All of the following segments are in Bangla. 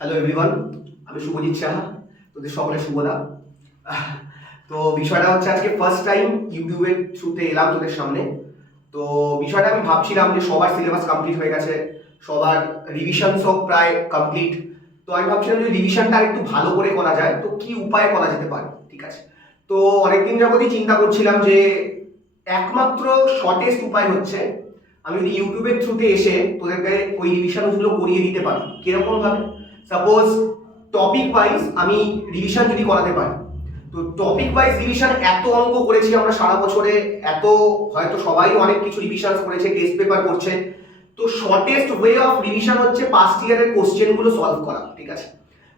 হ্যালো এভরিওয়ান, আমি শুভজিৎ সাহা। তোদের সকলে শুভদা। তো বিষয়টা হচ্ছে আজকে ফার্স্ট টাইম ইউটিউবের থ্রুতে এলাম তোদের সামনে। তো বিষয়টা আমি ভাবছিলাম যে সবার সিলেবাস কমপ্লিট হয়ে গেছে, সবার রিভিশন সব প্রায় কমপ্লিট। তো আমি ভাবছিলাম যে রিভিশনটা একটু ভালো করে করা যায়, তো কি উপায় করা যেতে পারে। ঠিক আছে, তো অনেকদিন যাবতই চিন্তা করছিলাম যে একমাত্র শর্টেস্ট উপায় হচ্ছে আমি যদি ইউটিউবের থ্রুতে এসে তোদেরকে ওই রিভিশনগুলো করিয়ে দিতে পারি। কিরকম ভাবে? সাপোজ টপিক ওয়াইজ আমি রিভিশন যদি করাতে পারি, তো টপিক ওয়াইজ রিভিশন এত অঙ্ক করেছি আমরা সারা বছরে, এত হয়তো সবাই অনেক কিছু রিভিশন করেছে, টেস্ট পেপার করছে। তো শর্টেস্ট ওয়ে অফ রিভিশন হচ্ছে পাস্ট ইয়ারের কোশ্চেনগুলো সলভ করা। ঠিক আছে,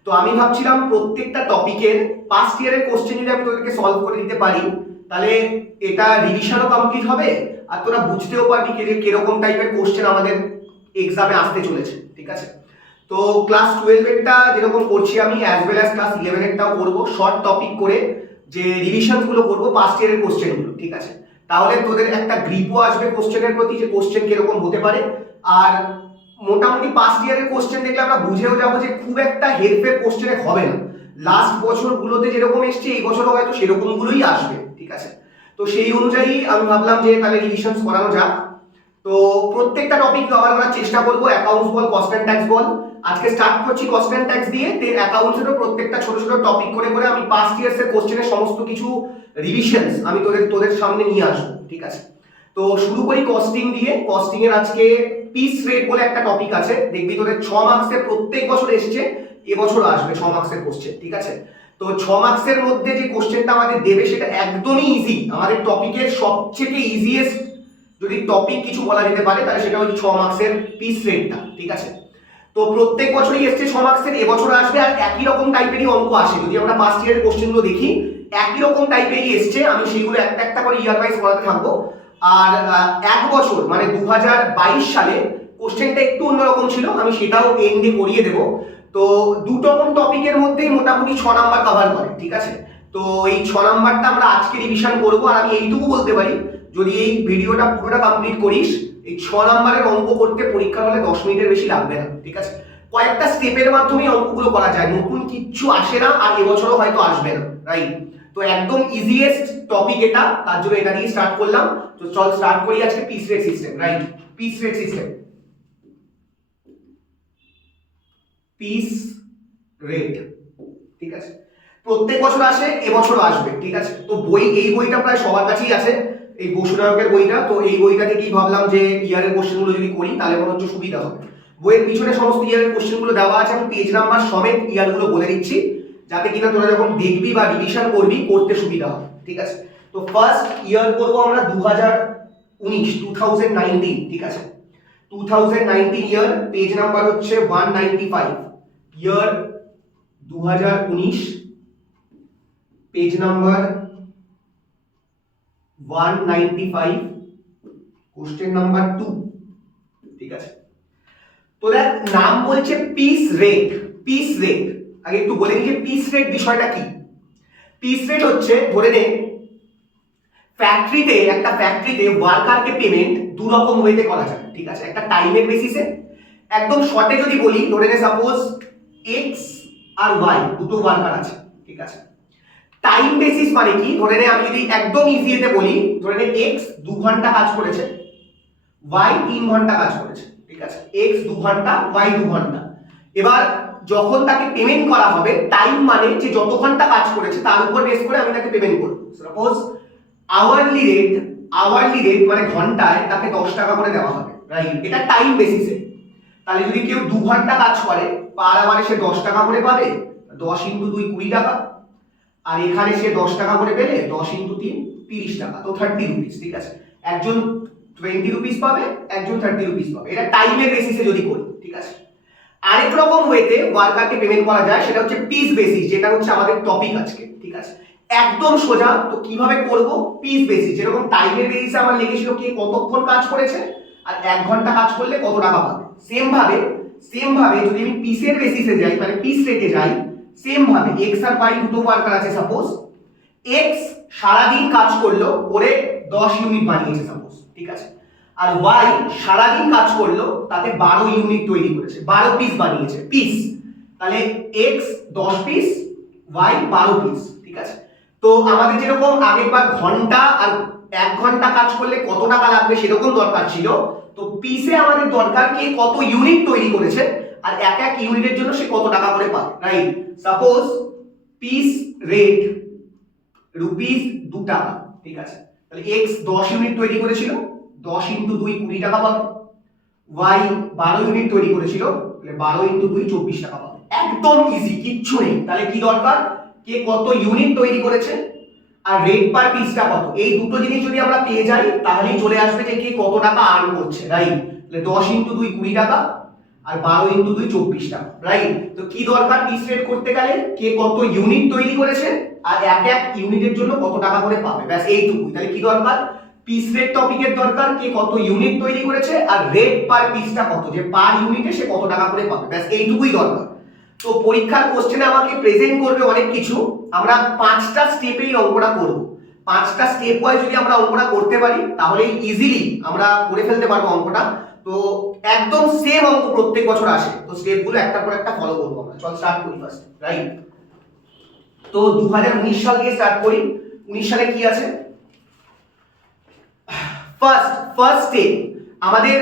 তো আমি ভাবছিলাম প্রত্যেকটা টপিকের পাস্ট ইয়ারের কোশ্চেন যদি আমি তোদেরকে সলভ করে দিতে পারি, তাহলে এটা রিভিশনও কমপ্লিট হবে আর তোরা বুঝতেও পারবি যে কিরকম টাইপের কোশ্চেন আমাদের এক্সামে আসতে চলেছে। ঠিক আছে, তো ক্লাস 12 এরটা যেরকম করছি আমি, অ্যাজ ওয়েল অ্যাজ ক্লাস 11 এরটাও করবো, শর্ট টপিক করে যে রিভিশন গুলো করবো পাস্ট ইয়ারের কোশ্চেন গুলো। ঠিক আছে, তাহলে তোদের একটা গ্রিপও আসবে কোশ্চেনের প্রতি, যে কোশ্চেন কিরকম হতে পারে। আর মোটামুটি পাস্ট ইয়ারের কোশ্চেন দেখলে আমরা বুঝেও যাবো যে খুব একটা হেরফের কোশ্চেনে হবে না। লাস্ট বছরগুলোতে যেরকম এসছে এই বছরও হয়তো সেরকম গুলোই আসবে। ঠিক আছে, তো সেই অনুযায়ী আমি ভাবলাম যে তাহলে রিভিশন করানো যাক। তো প্রত্যেকটা টপিক কভার করার চেষ্টা করবো, অ্যাকাউন্টস বল, কস্ট এন্ড ট্যাক্স বল। আজকে স্টার্ট করছি কস্ট এন্ড ট্যাক্স দিয়ে, দেন অ্যাকাউন্টসেরও প্রত্যেকটা ছোট ছোট টপিক করে করে আমি পাস্ট ইয়ার্স এর কোশ্চেনের সমস্ত কিছু রিভিশনস আমি তোদের সামনে নিয়ে আসবো। ঠিক আছে, তো শুরু করি কস্টিং দিয়ে। কস্টিং এর আজকে পিস রেট বলে একটা টপিক আছে, দেখবি তোদের 6 মার্কসের প্রত্যেক বছর এসছে, এবছর আসবে 6 মার্কসের কোশ্চেন। ঠিক আছে, তো 6 মার্কসের মধ্যে যে কোশ্চেনটা আমাদের দেবে সেটা একদমই ইজি, আমাদের টপিকের সবচেয়ে ইজিয়েস্ট যদি টপিক কিছু বলা যেতে পারে তাহলে সেটা হচ্ছে 6 মার্কসের পিস রেটটা। ঠিক আছে, তো প্রত্যেক বছরই এসছে 6 মার্কসের, এবছর আসবে। আর একই রকম টাইপেরই অঙ্ক আসে, যদি আমরা পাস্ট ইয়ারের কোশ্চেনগুলো দেখি একই রকম টাইপেরই এসছে। আমি সেগুলো একটা একটা করে ইয়ার ওয়াইজ করাতে থাকবো। আর এক বছর মানে 2022 সালে কোশ্চেনটা একটু অন্যরকম ছিল, আমি সেটাও এন্ডে করিয়ে দেবো। তো দুটো টপিকের মধ্যেই মোটামুটি 6 নাম্বার কভার করে। ঠিক আছে, তো এই 6 নাম্বারটা আমরা আজকে রিভিশন করবো। আর আমি এইটুকু বলতে পারি, যদি এই ভিডিওটা পুরোটা কমপ্লিট করিস, এই 6 নাম্বারের অঙ্ক করতে পরীক্ষা হলে 10 মিনিটের বেশি লাগবে না। ঠিক আছে, কয়েকটা স্টেপের মাধ্যমে অঙ্কগুলো করা যায়, নতুন কিচ্ছু আসে না, আর এবছরও হয়তো আসবে না। রাইট, তো একদম ইজিয়েস্ট টপিক এটা, তার জন্য এটা দিয়ে স্টার্ট করলাম। তো চল স্টার্ট করি আজকে piece rate system. Right, piece rate system, piece rate. ঠিক আছে, প্রত্যেক বছর আসে, এবছরও আসবে। ঠিক আছে, তো এই বইটা প্রায় সবার কাছেই আছে, এই বসুনায়কের বইটা। তো এই বইটা থেকেই ভাবলাম যে ইয়ারের কোশ্চেনগুলো যদি করি তাহলে মনে হচ্ছে সুবিধা হবে। বইয়ের পিছনে সমস্ত ইয়ারের কোশ্চেনগুলো দেওয়া আছে, আমি পেজ নাম্বার সমেত ইয়ারগুলো বলে দিচ্ছি, যাতে কিনা তোরা যখন দেখবি বা রিভিশন করবি করতে সুবিধা হবে। ঠিক আছে, তো ফার্স্ট ইয়ার করবো আমরা 2019। ঠিক আছে, 2019 ইয়ার, পেজ নাম্বার হচ্ছে 195। ইয়ার 2019, পেজ নাম্বার 195, কোশ্চেন নাম্বার 2। ঠিক আছে, তো দেখ নাম বলছে পিস রেট। পিস রেট আগে একটু বলে নিই যে পিস রেট বিষয়টা কি। পিস রেট হচ্ছে, ধরে নে একটা ফ্যাক্টরিতে ওয়ার্কারকে পেমেন্ট দু রকম ওয়েতে করা যায়। ঠিক আছে, একটা টাইমের বেসিসে, একদম শর্টে যদি বলি, ধরে নে সাপোজ এক্স আর ওয়াই দুটো ওয়ার্কার আছে। ঠিক আছে, টাইম বেসিস মানে কি, ধরে নে আমি যদি একদম ইজিতে বলি, ধরে নে এক্স 2 ঘন্টা কাজ করেছে, ওয়াই 3 ঘন্টা কাজ করেছে। ঠিক আছে, এক্স 2 ঘন্টা, ওয়াই 2 ঘন্টা। এবার যখন তাকে পেমেন্ট করা হবে, টাইম মানে যে যত ঘন্টা কাজ করেছে তার উপর বেস করে আমি তাকে পেমেন্ট করব। সাপোজ আওয়ারলি রেট মানে ঘন্টায় তাকে 10 টাকা করে দেওয়া হবে। রাইট, এটা টাইম বেসিসে। তাহলে যদি কেউ 2 ঘন্টা কাজ করে, পার আওয়ারে সে 10 টাকা করে পাবে, 10 × 2 20 টাকা। আর এখানে সে 10 টাকা করে পেলে 10 × 3 30 টাকা, তো 30 রুপিস। ঠিক আছে, একজন 20 রুপিস পাবে, একজন 30 রুপিস পাবে, এটা টাইমের বেসিসে যদি করি। ঠিক আছে, আরেক রকম ওয়েতে ওয়ার্কারকে পেমেন্ট করা যায়, সেটা হচ্ছে পিস বেসিস, যেটা হচ্ছে আমাদের টপিক আজকে। ঠিক আছে, একদম সোজা। তো কিভাবে করব? পিস বেসিস, যেরকম টাইমের বেসিসে আমার লিখেছিল কে কতক্ষণ কাজ করেছে আর 1 ঘন্টা কাজ করলে কত টাকা পাবে, সেম ভাবে যদি আমি পিসের বেসিসে যাই, মানে পিস রেটে যাই, সেম ভাবে এক্স আর ওয়াই দুটো ওয়ার্কার আছে। সাপোজ এক্স সারাদিন কাজ করলো, করে 10 ইউনিট বানিয়েছে সাপোজ। ঠিক আছে, আর ওয়াই সারাদিন কাজ করলো, তাতে 12 ইউনিট তৈরি করেছে, 12 পিস বানিয়েছে। পিস তাহলে x 10 পিস y 12 পিস, ঠিক আছে। তো আমাদের যেরকম আগেরবার ঘন্টা আর 1 ঘন্টা কাজ করলে কত টাকা লাগবে সেরকম দরকার ছিল, তো পিসে আমাদের দরকার কে কত ইউনিট তৈরি করেছে আর এক এক ইউনিটের জন্য সে কত টাকা করে পাবে, right. Suppose piece rate rupees 2 টাকা, ঠিক আছে। তাহলে x 10 ইউনিট তৈরি করেছিল, 10 ইনটু 2 20 টাকা পাবে। y 12 ইউনিট তৈরি করেছিল, তাহলে 12 ইনটু 2 24 টাকা পাবে। একদম ইজি, কিচ্ছু নেই। তাহলে কি দরকার, কে কত ইউনিট তৈরি করেছে আর রেট পার পিসটা কত, এই দুটো জিনিস যদি আমরা পেয়ে যাই তাহলেই চলে আসবে যে কে কত টাকা আর্ন করছে, রাইট। তাহলে 10 ইনটু 2 20 টাকা আর 12 ইনটু 2 24 টাকা, রাইট। তো কি দরকার পিস রেট করতে গেলে, কে কত ইউনিট তৈরি করেছে আর এক এক ইউনিটের জন্য কত টাকা করে পাবে, ব্যাস এইটুকুই। তাহলে কি দরকার, পিস রেট টপিকের দরকার, কে কত ইউনিট তৈরি করেছে আর রেট পার পিসটা কত, যে পার ইউনিটে সে কত টাকা করে পাবে, ব্যাস এইটুকুই দরকার। তো পরীক্ষার কোশ্চেনে আমাকে প্রেজেন্ট করবে অনেক কিছু, আমরা 5টা স্টেপেই অঙ্কটা করব। 5টা স্টেপ ওয়াইজ যদি আমরা অঙ্কটা করতে পারি তাহলে ইজিলি আমরা করে ফেলতে পারবো অঙ্কটা। তো একদম সেম অঙ্ক প্রত্যেক বছর আসে, তো স্টেপগুলো একটা পর একটা ফলো করবো আমরা। চল স্টার্ট করি ফার্স্ট, রাইট। তো 2019 সাল দিয়ে স্টার্ট করি। 19 সালে কি আছে, ফার্স্ট স্টেপ আমাদের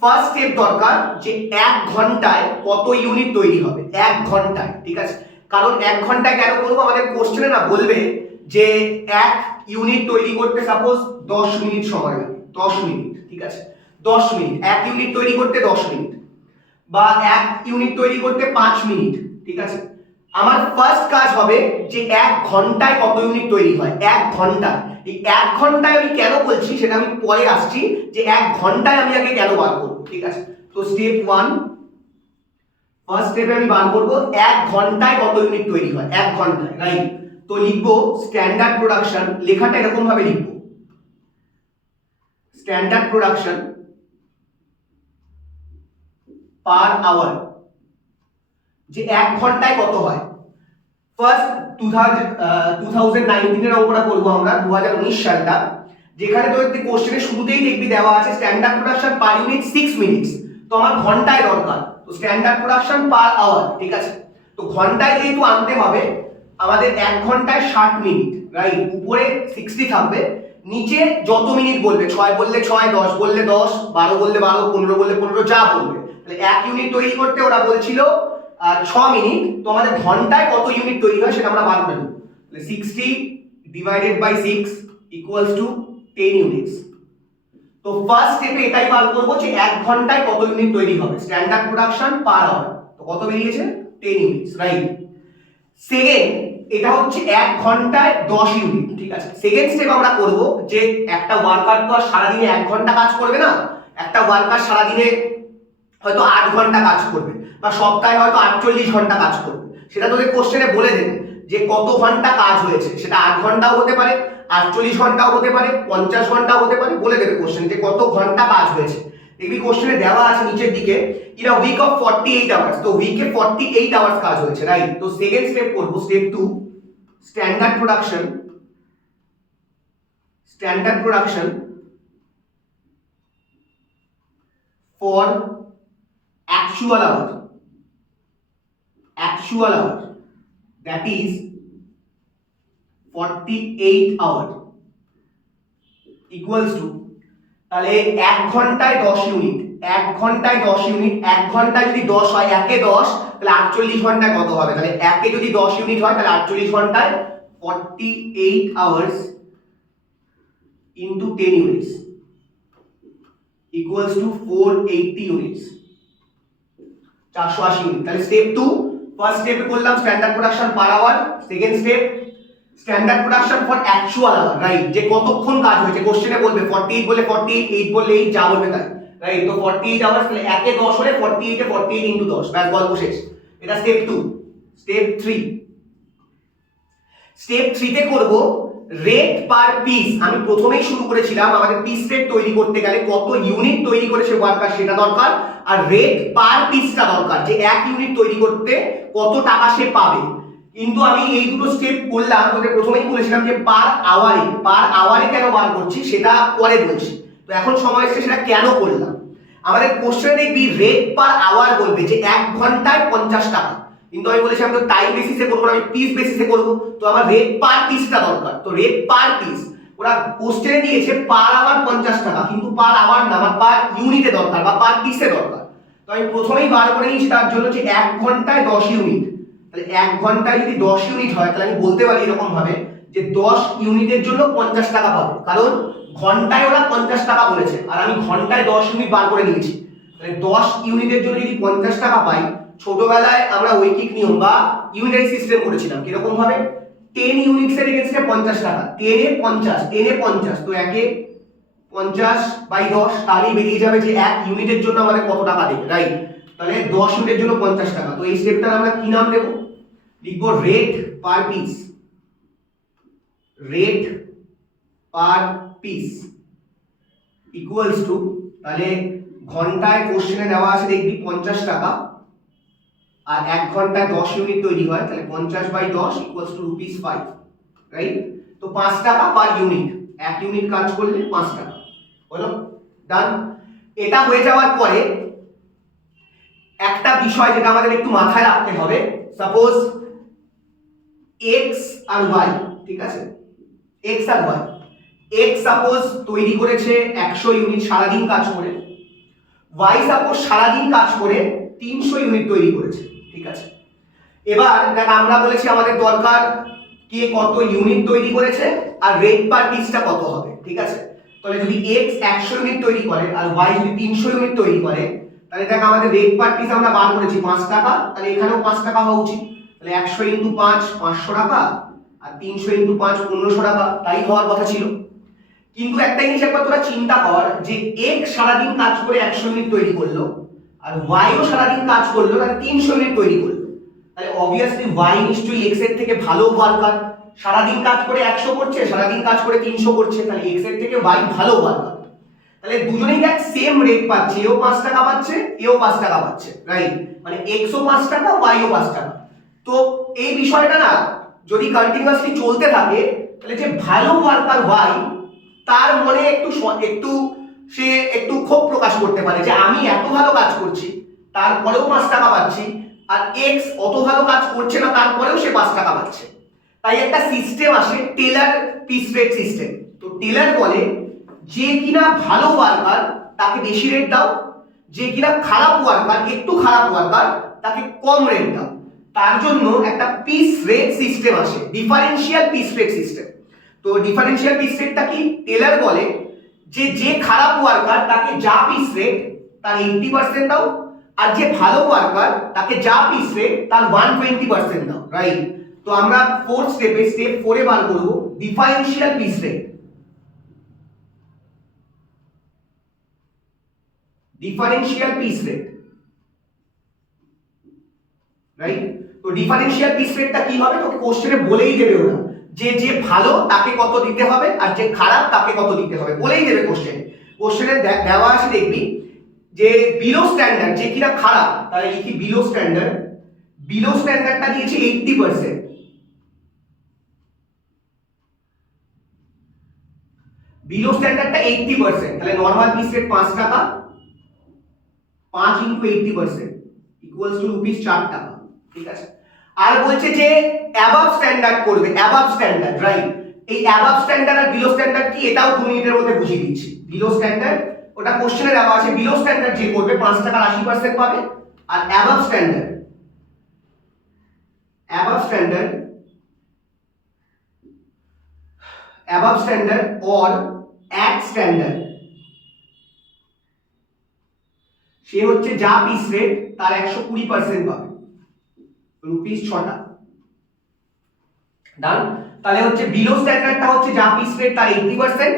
ফার্স্ট স্টেপ দরকার যে 1 ঘন্টায় কত ইউনিট তৈরি হবে, 1 ঘন্টায়, ঠিক আছে। কারণ 1 ঘন্টায় কেন করবো, আমাদের কোশ্চেনে না বলবে যে 1 ইউনিট তৈরি করতে সাপোজ 10 মিনিট সময় লাগে, 10 মিনিট, ঠিক আছে। 10 মিনিট 1 ইউনিট তৈরি করতে 10 মিনিট, বা 1 ইউনিট তৈরি করতে 5 মিনিট, ঠিক আছে। আমার ফার্স্ট কাজ হবে যে 1 ঘন্টায় কত ইউনিট তৈরি হয়, 1 ঘন্টায়। এই 1 ঘন্টায় আমি কেন বলছি সেটা আমি পরে আসছি, যে 1 ঘন্টায় আমি আগে কেন বার করব, ঠিক আছে। তো স্টেপ 1, ফার্স্ট স্টেপে আমি বার করব 1 ঘন্টায় কত ইউনিট তৈরি হয়, 1 ঘন্টায়, রাইট। তো লিখবো স্ট্যান্ডার্ড প্রোডাকশন, লেখাটা এরকম ভাবে লিখবো, স্ট্যান্ডার্ড প্রোডাকশন পার আওয়ার, যে 1 ঘন্টায় কত হয়। ফার্স্ট 2019 এর অঙ্কটা করবো আমরা, 2019 সালটা, যেখানে তো একটি কোশ্চেনের শুরুতেই দেখবি দেওয়া আছে standard production per unit 6 minutes, তো আমার ঘন্টায় দরকার, তো স্ট্যান্ডার্ড প্রোডাকশন পার আওয়ার, ঠিক আছে। তো ঘন্টায় যেহেতু আনতে হবে, আমাদের 1 ঘন্টায় 60 মিনিট, রাইট। উপরে 60 থাকবে, নিচে যত মিনিট বলবে, 6 বললে 6, 10 বললে 10, 12 বললে 12, 15 বললে 15, যা বলবে। তাহলে 1 ইউনিট তৈরি করতে ওরা বলছিল 6 মিনিট, তো আমাদের ঘন্টায় কত ইউনিট তৈরি হয় সেটা আমরা বার করে নেব। তাহলে 60 divided by 6 equals to 10 units. তো ফার্স্ট স্টেপে এটাই বার করব যে 1 ঘন্টায় কত ইউনিট তৈরি হবে, স্ট্যান্ডার্ড প্রোডাকশন পার আওয়ার, তো কত বেরিয়েছে 10 ইউনিটস, রাইট। সেকেন্ড, এটা হচ্ছে 1 ঘন্টায় 10 ইউনিট, ঠিক আছে। সেকেন্ড স্টেপ আমরা করব যে একটা ওয়ার্কার তো আর সারা দিনে 1 ঘন্টা কাজ করবে না, একটা ওয়ার্কার সারা দিনে হয়তো 8 ঘন্টা কাজ করবে, বা সপ্তাহে হয়তো 48 ঘন্টা কাজ করবে। সেটা তোদের কোশ্চেনে বলে দেবে যে কত ঘন্টা কাজ হয়েছে, সেটা 8 ঘন্টাও হতে পারে, 48 ঘন্টাও হতে পারে, 50 ঘন্টাও হতে পারে, বলে দেবে কোশ্চেনে যে কত ঘন্টা কাজ হয়েছে। দেখবি কোশ্চেনে দেওয়া আছে নিচের দিকে, in a week of 48 hours, তো উইকে 48 আওয়ার্স কাজ হয়েছে, রাইট। তো সেকেন্ড স্টেপ করব, step 2, standard production for actual hour, that is 48 hour equals to, তাহলে 1 ঘন্টায় 10 ইউনিট, 1 ঘন্টায় 10 ইউনিট, 1 ঘন্টায় যদি 10 হয়, 1 এ 10, তাহলে 48 ঘন্টায় কত হবে, তাহলে 1 এ যদি 10 ইউনিট হয় তাহলে 48 ঘন্টায় 48 hours into 10 units equals to 480 units, 480 unit. তাহলে স্টেপ 2, ফার্স্ট স্টেপে করলাম standard production per hour, second step standard production for actual hour, right. যে কতক্ষণ কাজ হয়েছে, কোশ্চেনে বলবে 48 বলে 48, 8 বললে 8, যা বলবে তাই, রাইট। তো 48 আওয়ার্স, তাহলে 1 এ 10 হলে 48 এ 48 ইনটু 10, ব্যাস গল্প শেষ। এটা স্টেপ 2। স্টেপ 3, স্টেপ 3 তে করব রেট পার পিস। আমি প্রথমেই শুরু করেছিলাম, আমাদের পিস রেট তৈরি করতে গেলে কত ইউনিট তৈরি করেছে ওয়ার্কার সেটা দরকার, আর রেট পার পিসটা দরকার, যে 1 ইউনিট তৈরি করতে কত টাকা সে পাবে। কিন্তু আমি এই দুটো স্টেপ করলাম, তোদের প্রথমেই বলেছিলাম যে পার আওয়ারে কেন বার করছি সেটা পরে বলছি। তো এখন সময় এসেছে সেটা কেন করলাম। আমাদের কোশ্চেনে দেখবি রেট পার আওয়ার বলবে যে 1 ঘন্টায় 50 টাকা, কিন্তু আমি বলেছি আমি তো টাইম বেসিসে করবো না, আমি পিস বেসিসে করবো। তো আমার রেট পার পিসটা দরকার। তো রেট পার পিস ওরা কোশ্চেনে দিয়েছে পার আওয়ার 50 টাকা, কিন্তু পার আওয়ার না, আমার পার ইউনিটে দরকার বা পার পিসে দরকার। তো আমি প্রথমেই বার করে নিয়েছি তার জন্য যে 1 ঘন্টায় 10 ইউনিট। তাহলে 1 ঘন্টায় যদি 10 ইউনিট হয় তাহলে আমি বলতে পারি এরকম ভাবে যে 10 ইউনিটের জন্য 50 টাকা পাবে, কারণ ঘন্টায় ওরা 50 টাকা বলেছে আর আমি ঘন্টায় 10 ইউনিট বার করে নিয়েছি। তাহলে 10 ইউনিটের জন্য যদি 50 টাকা পাই, ছোটবেলায় আমরা ঐকিক নিয়ম বা ইউনিটারি সিস্টেম করেছিলাম কিরকম ভাবে, 10 ইউনিটস এর এগেইনস্টে 50 টাকা, 10 এ 50, 10 এ 50, তো 1 এ 50/10, তাহলেই বেরিয়ে যাবে যে 1 ইউনিটের জন্য আমাদের কত টাকা দেবে, রাইট? তাহলে 10 ইউনিটের জন্য 50 টাকা। তো এই স্টেপটার আমরা কি নাম দেব? লিখবো rate per piece, rate per piece equals two, তাহলে ঘন্টায় কোশ্চেনে দেওয়া আছে দেখবি 50 টাকা, আর 1 ঘন্টায় 10 ইউনিট তৈরি হয়, তাহলে 50/10 ইকুয়ালস টু ₹5, রাইট? তো 5 টাকা পার ইউনিট, 1 ইউনিট কাজ করলে 5 টাকা হলো। ডান। এটা হয়ে যাওয়ার পরে একটা বিষয় যেটা আমাদের একটু মাথায় রাখতে হবে, সাপোজ x আর y, ঠিক আছে, x আর y, x সাপোজ তৈরি করেছে 100 ইউনিট সারাদিন কাজ করে, y সাপোজ সারাদিন কাজ করে 300 ইউনিট তৈরি করেছে, ঠিক আছে। এবার দেখ আমরা বলেছি আমাদের দরকার কে কত ইউনিট তৈরি করেছে আর রেট পার পিসটা কত হবে, ঠিক আছে। তাহলে যদি x 100 ইউনিট তৈরি করে আর y যদি 300 ইউনিট তৈরি করে, তাহলে দেখ আমাদের রেট পার পিস আমরা বার করেছি 5 টাকা, তাহলে এখানেও 5 টাকা হওয়া উচিত। তাহলে 100 × 5 500 টাকা, আর 300 × 5 1500 টাকা, তাই হওয়ার কথা ছিল। কিন্তু একটা জিনিস একবার তোরা চিন্তা কর যে x সারাদিন কাজ করে 100 ইউনিট তৈরি করলো আর y ও সারাদিন কাজ করলো, তাহলে 300 ইউনিট তৈরি করলো, তাহলে অবভিয়াসলি y নিশ্চয়ই x এর থেকে ভালো ওয়ার্কার। সারাদিন কাজ করে 100 করছে, সারাদিন কাজ করে 300 করছে, তাহলে x এর থেকে y ভালো ওয়ার্কার। তাহলে দুজনেই দেখ সেম রেট পাচ্ছে, এও 5 টাকা পাচ্ছে, এও 5 টাকা পাচ্ছে, রাইট? মানে x ও 5 টাকা, y ও 5 টাকা। তো এই বিষয়টা না যদি কন্টিনিউয়াসলি চলতে থাকে, তাহলে যে ভালো ওয়ার্কার y তার মনে একটু সে একটু ক্ষোভ প্রকাশ করতে পারে যে আমি এত ভালো কাজ করছি তারপরেও 5 টাকা পাচ্ছি, আর x অত ভালো কাজ করছে না তারপরেও সে 5 টাকা পাচ্ছে। তাই একটা সিস্টেম আসে টেলার পিস রেট সিস্টেম। তো টেলার বলে যে কিনা ভালো ওয়ার্কার তাকে বেশি রেট দাও, যে কিনা খারাপ ওয়ার্কার, একটু খারাপ ওয়ার্কার, তাকে কম রেট দাও। তার জন্য একটা পিস রেট সিস্টেম আসে, ডিফারেন্সিয়াল পিস রেট সিস্টেম। তো ডিফারেন্সিয়াল পিস রেটটা কি? টেলার বলে যে খারাপ ওয়ার্কার তাকে যা পিস রেট তার 80% দাও, আর যে ভালো ওয়ার্কার তাকে যা পিস রেট তার 120% দাও, রাইট? তো আমরা ফোর্থ স্টেপে, স্টেপ 4 এ বার করব differential piece rate. Differential piece rate, right? তো ডিফারেন্সিয়াল পিস রেটটা কি হবে তোকে কোশ্চেনে বলেই দেবে ওরা, যে ভালো তাকে কত দিতে হবে আর যে খারাপ তাকে কত দিতে হবে, বলেই দেবে কোশ্চেনে। কোশ্চেনে দেওয়া আছে দেখবি যে বিলো স্ট্যান্ডার্ড, যে কিনা খারাপ, তাহলে লিখি বিলো স্ট্যান্ডার্ড। বিলো স্ট্যান্ডার্ডটা দিয়েছে 80%, বিলো স্ট্যান্ডার্ডটা 80%, তাহলে নরমাল পিস রেট 5 টাকা, 5 × 80% ইকুয়ালস টু ₹4 টাকা, ঠিক আছে। আর বলছে যে অ্যাবাভ স্ট্যান্ডার্ড করবে, অ্যাবাভ স্ট্যান্ডার্ড, রাইট? এই অ্যাবাভ স্ট্যান্ডার্ড আর বিলো স্ট্যান্ডার্ড কি এটাও 2 মিনিটের মধ্যে বুঝিয়ে দিচ্ছি। বিলো স্ট্যান্ডার্ড ওটা কোশ্চেনে দেওয়া আছে, বিলো স্ট্যান্ডার্ড যে করবে 5 টাকার 80% পাবে, আর above standard, above standard, above standard or at standard, সে হচ্ছে যা পিস রেট তার 120% পাবে, ₹6 টাকা। ডান। তাহলে হচ্ছে বিলো স্ট্যান্ডার্ডটা হচ্ছে যা পিস রেট তার 80%,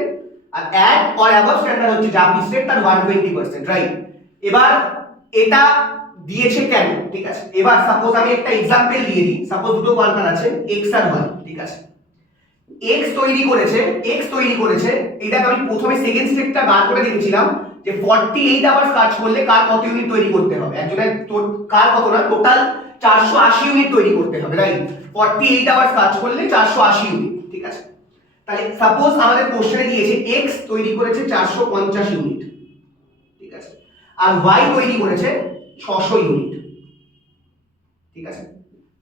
আর অ্যাট অর অ্যাবাভ স্ট্যান্ডার্ড হচ্ছে যা পিস রেট তার 120%, রাইট? এবার এটা দিয়েছে কেন, ঠিক আছে। এবার সাপোজ আমি একটা एग्जांपल দিয়ে দিই। সাপোজ দুটো ওয়ার্কার আছে x আর y, ঠিক আছে। x তৈরি করেছে, এটাকে আমি প্রথমে সেকেন্ড স্টেপটা বার করে দিয়েছিলাম যে 48 আওয়ার্স কাজ করলে কার কত ইউনিট তৈরি করতে হবে। একজনের কার কত না, টোটাল 480 ইউনিট তৈরি করতে হবে, রাইট? 48 আওয়ার্স কাজ করলে 480 ইউনিট, ঠিক আছে। তাহলে সাপোজ আমাদের কোশ্চেনে দিয়েছে x তৈরি করেছে 450 ইউনিট, ঠিক আছে, আর y তৈরি করেছে 600 ইউনিট, ঠিক আছে।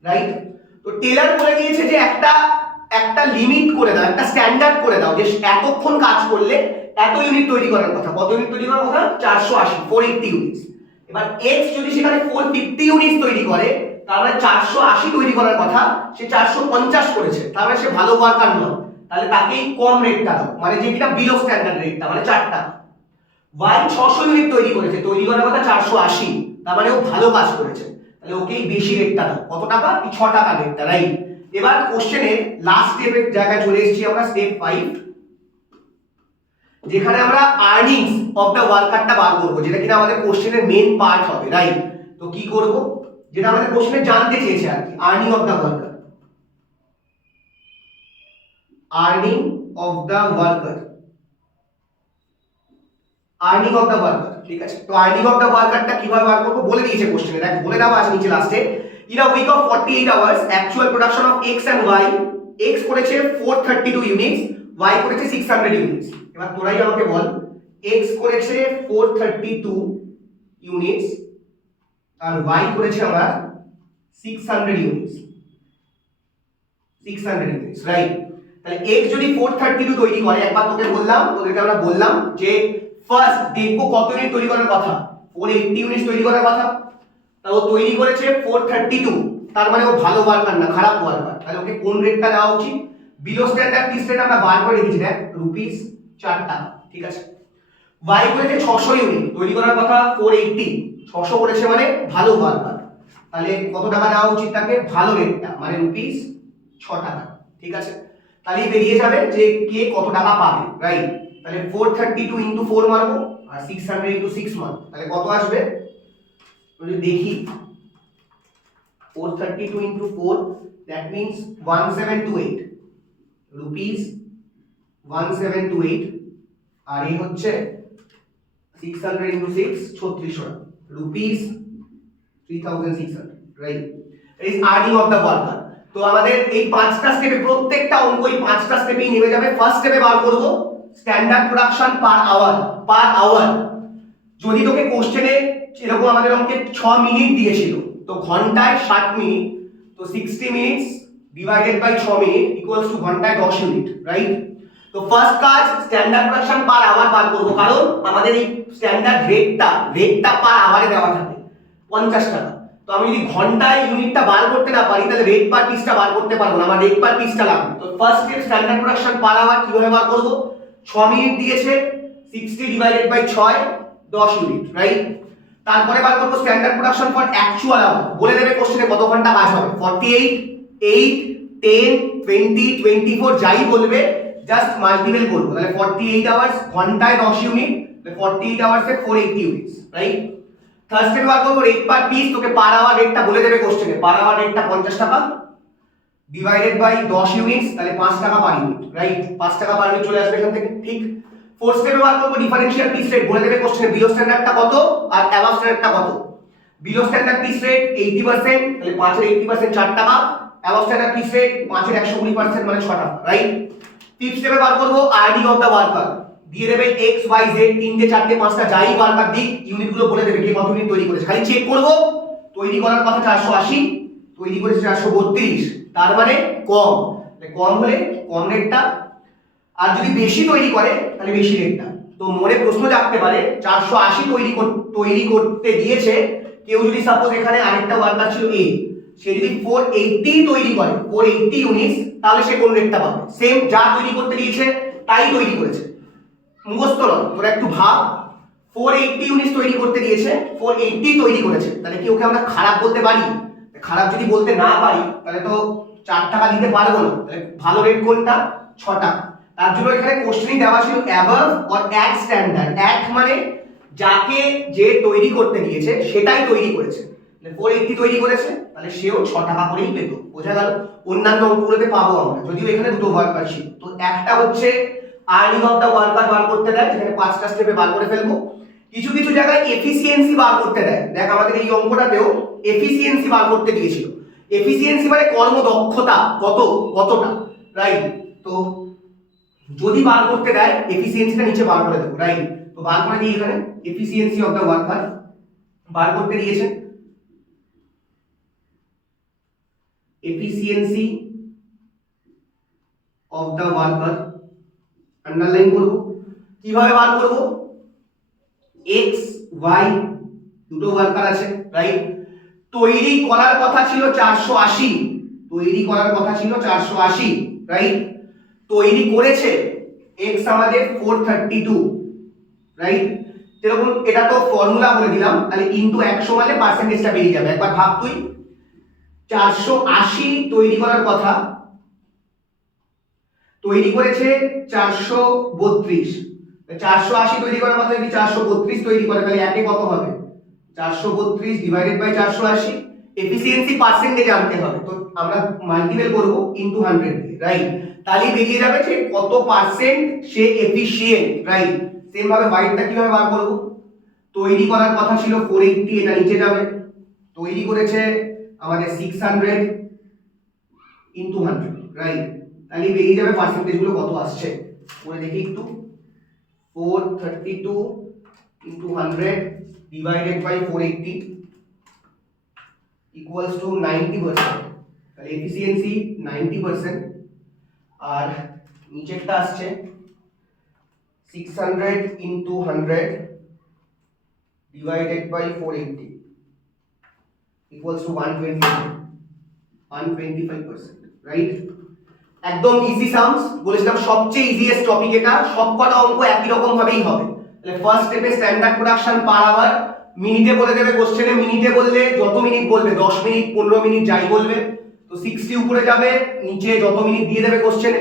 রাইট? তো টেলার বলে দিয়েছে যে একটা একটা লিমিট করে দাও, একটা স্ট্যান্ডার্ড করে দাও যে এতক্ষণ কাজ করলে এত ইউনিট তৈরি করার কথা। কত ইউনিট তৈরি করার কথা? 480, 480 ইউনিট। এবার এক্স যদি সেখানে 450 ইউনিট তৈরি করে, তার মানে 480 তৈরি করার কথা, সে 450 করেছে, তার মানে সে ভালো ওয়ার্কার নয়, তাহলে তাকেই কম রেটটা দাও, মানে যে কিনা বিলো স্ট্যান্ডার্ড রেটটা, মানে 4 টাকা। ওয়াই 600 ইউনিট তৈরি করেছে, তৈরি করার কথা 480, তার মানে ও ভালো কাজ করেছে, তাহলে ওকেই বেশি রেটটা দাও। কত টাকা? 6 টাকা রেটটা, রাইট? এবার কোশ্চেনে লাস্ট স্টেপের জায়গায় চলে এসেছি আমরা, স্টেপ 5, যেখানে আমরা আর্নিংস অফ দ্য ওয়ার্কারটা বার করব, যেটা কিনা আমাদের কোশ্চেনের মেইন পার্ট হবে, রাইট? তো কি করব, যেটা আমাদের কোশ্চেনে জানতে চেয়েছে আর কি, earning of the worker, earning of the worker, earning of the worker, ঠিক আছে? তো আর্নিং অফ দ্য ওয়ার্কারটা কিভাবে বার করব বলে দিয়েছে কোশ্চেনে, দেখ বলে দেওয়া আছে নিচে লাস্টে। In a week of 48 hours actual production of X and Y, X করেছে 432 ইউনিটস, ওয়াই করেছে 600 ইউনিটস। এবার তোরাই আমাকে বল, এক্স করেছে 432 ইউনিটস আর ওয়াই করেছে আমার 600 ইউনিটস, 600 ইউনিটস, রাইট? তাহলে এক্স যদি 432 তৈরি করে, একবার তোকে বললাম, তোদেরকে আমরা বললাম যে ফার্স্ট দেখবো কত ইউনিট তৈরি করার কথা, 480 ইউনিট তৈরি করার কথা। তা ও তৈরি করেছে 432, তার মানে ও ভালো ওয়ার্কার না, খারাপ ওয়ার্কার। তাহলে ওকে কোন রেটটা দেওয়া উচিত? বিলো স্ট্যান্ডার্ড পিস রেট আমরা বার করে রেখেছি, দেখ রুপিস 4 টাকা, ঠিক আছে? ওয়াই করেছে 600 ইউনিট তৈরি করার কথা, 480, 600 করেছে মানে ভালো ওয়ার্কার, তাহলে কত টাকা দেওয়া উচিত তাকে? ভালো রেটটা, মানে রুপিস 6 টাকা, ঠিক আছে? তাহলে বেরিয়ে যাবে যে কে কত টাকা পাবে, রাইট? তাহলে 432 ইনটু 4 মারবো আর 600 ইনটু 6 মারবো, তাহলে কত আসবে যদি দেখি, 432 ইনটু 4, দ্যাট মিন্স 1728 রুপিস, 1728, আর এই হচ্ছে 600 into 6, 3600 rupees 3600, right? Is earning of the worker. তো আমাদের এই পাঁচটা স্টেপে, প্রত্যেকটা অঙ্ক এই পাঁচটা স্টেপেই নেমে যাবে। ফার্স্ট স্টেপে বার করব standard production per hour, per hour. যদি তোকে কোশ্চেনে এরকম আমাদের অঙ্কে 6 মিনিট দিয়েছিল, তো ঘন্টায় 60 মিনিট, তো 60 minutes divided by 6 minute equals to ঘন্টায় 10 ইউনিট, রাইট? তো ফার্স্ট কাজ স্ট্যান্ডার্ড প্রোডাকশন পার আওয়ার বার করব, কারণ আমাদের এই স্ট্যান্ডার্ড রেটটা পার আওয়ারে দেওয়া থাকে 50 টাকা। তো আমি যদি ঘন্টায় ইউনিটটা বার করতে না পারি, তাহলে রেট পার পিসটা বার করতে পারবো না, আমার রেট পার পিসটা লাগবে। তো first step standard production per hour কিভাবে বার করব? 6 মিনিট দিয়েছে, 60 ডিভাইডেড বাই 6, 10 ইউনিট, রাইট? তারপরে বার করব standard production for actual hour, বলে দেবে কোশ্চেনে কত ঘন্টা কাজ হবে, 48, 8, 10, 20, 24 যাই বলবে, জাস্ট মাল্টিপল করব, তাহলে 48 আওয়ার্স ঘন্টায় 10 ইউনিট, তাহলে 48 আওয়ার্সে 480 ইউনিটস, রাইট? থার্ড স্টেপ বার করব রেট পার পিস, তোকে পার আওয়ার রেটটা বলে দেবে কোশ্চেনে, পার আওয়ার রেটটা 50 টাকা ডিভাইডেড বাই 10 ইউনিটস, তাহলে 5 টাকা পার ইউনিট, রাইট? 5 টাকা পার ইউনিট চলে আসবে এখান থেকে, ঠিক? ফোর্থ স্টেপে বার করব ডিফারেনশিয়াল পিস রেট, বলে দেবে কোশ্চেনে বিলো স্ট্যান্ডার্ডটা কত আর অ্যাবাভ স্ট্যান্ডার্ডটা কত। বিলো স্ট্যান্ডার্ড পিস রেট 80%, তাহলে 5 এর 80% 4 টাকা, অ্যাবাভ স্ট্যান্ডার্ড পিস রেট 5 এর 120% মানে 6 টাকা, রাইট? ফিফথ স্টেপে বার করব আর্নিং অফ দা ওয়ার্কার, দিয়ে দেবে x y z, তিনটে চারটে পাঁচটা যাই ওয়ার্কার দিক, ইউনিটগুলো বলে দেবে কে কত ইউনিট তৈরি করেছে, খালি চেক করব। তৈরি করার কথা 480, তৈরি করেছে 432, তার মানে কম, কম হলে কম রেটটা, আর যদি বেশি তৈরি করে তাহলে বেশি রেটটা। তো মনে প্রশ্ন জাগতে পারে, 480 তৈরি করতে দিয়েছে কেউ, যদি সাপোজ এখানে আরেকটা ওয়ার্কার ছিল এ, সে যদি 480 তৈরি করে, 480 ইউনিটস, তাহলে সে কোন রেটটা পাবে? সেম যা তৈরি করতে দিয়েছে তাই তৈরি করেছে, মুখস্থ নয়, তোরা একটু ভাব। 480 ইউনিটস তৈরি করতে দিয়েছে, 480 তৈরি করেছে, তাহলে কি ওকে আমরা খারাপ বলতে পারি? খারাপ যদি বলতে না পারি, তাহলে তো 4 টাকা দিতে পারবো না, তাহলে ভালো রেট কোনটা? 6 টাকা। তার জন্য এখানে কোশ্চেনই দেওয়া ছিল above or at standard. At মানে যাকে যে তৈরি করতে দিয়েছে সেটাই তৈরি করেছে, 480 তৈরি করেছে, তাহলে সেও 6 টাকা করেই পেত, বোঝা গেল? অন্যান্য অঙ্কগুলোতে পাবো আমরা, যদিও এখানে দুটো ওয়ার্কার ছিল। তো একটা হচ্ছে আর্নিং অফ দা ওয়ার্কার বার করতে দেয়, যেখানে 5টা স্টেপে বার করে ফেলবো। কিছু কিছু জায়গায় এফিসিয়েন্সি বার করতে দেয়, দেখ আমাদের এই অঙ্কটাতেও এফিসিয়েন্সি বার করতে দিয়েছিল। এফিসিয়েন্সি মানে কর্মদক্ষতা কতটা, রাইট? তো যদি বার করতে দেয় এফিসিয়েন্সিটা নিচে বার করে দেবো, রাইট? তো বার করে দিই, এখানে এফিসিয়েন্সি অফ দা ওয়ার্কার বার করতে দিয়েছে। Efficiency of the worker, underline করব। কিভাবে বার করব? এক্স ওয়াই দুটো ওয়ার্কার আছে, রাইট? তৈরি করার কথা ছিল 480, তৈরি করার কথা ছিল 480, রাইট? তৈরি করেছে x আমাদের 432, রাইট? যেরকম এটা তো ফর্মুলা বলে দিলাম, তাহলে ইনটু 100 মানে পার্সেন্টেজটা বেরিয়ে যাবে। একবার ভাব তুই, 480 তৈরি করার কথা, তৈরি করেছে 432, 480 তৈরি করার কথা যদি 432 তৈরি করে তাহলে একে কত হবে? 432 ডিভাইডেড বাই 480। এফিসিয়েন্সি পার্সেন্টেজ আনতে হবে, তো আমরা মাল্টিপল করব ইনটু 100 দিয়ে, রাইট? তাহলে বেরিয়ে যাবে যে কত পার্সেন্ট সে এফিশিয়েন্ট, রাইট? সেম ভাবে বাইটটা কিভাবে বার করব? তৈরি করার কথা ছিল 480, এটা নিচে যাবে। তৈরি করেছে আমাদের 600 ইনটু 100, রাইট? তাহলে বেরিয়ে যাবে পার্সেন্টেজ গুলো কত আসছে, করে দেখি একটু। 432 into 100 divided by 480 equals to 90%, তাহলে এফিসিয়েন্সি 90%। আর নিচেরটা আসছে 600 into 100 divided by 480 equals to 125%, right? একদম ইজি সামস, বলেছিলাম সবচেয়ে ইজিয়েস্ট টপিক এটা, সবকটা অঙ্ক একই রকম ভাবেই হবে। তাহলে ফার্স্ট স্টেপে স্ট্যান্ডার্ড প্রোডাকশন পার আওয়ার, মিনিটে বলে দেবে কোশ্চেনে, মিনিটে বললে যত মিনিট বলবে, 10 মিনিট 15 মিনিট যাই বলবে, তো 60 উপরে যাবে, নিচে যত মিনিট দিয়ে দেবে কোশ্চেনে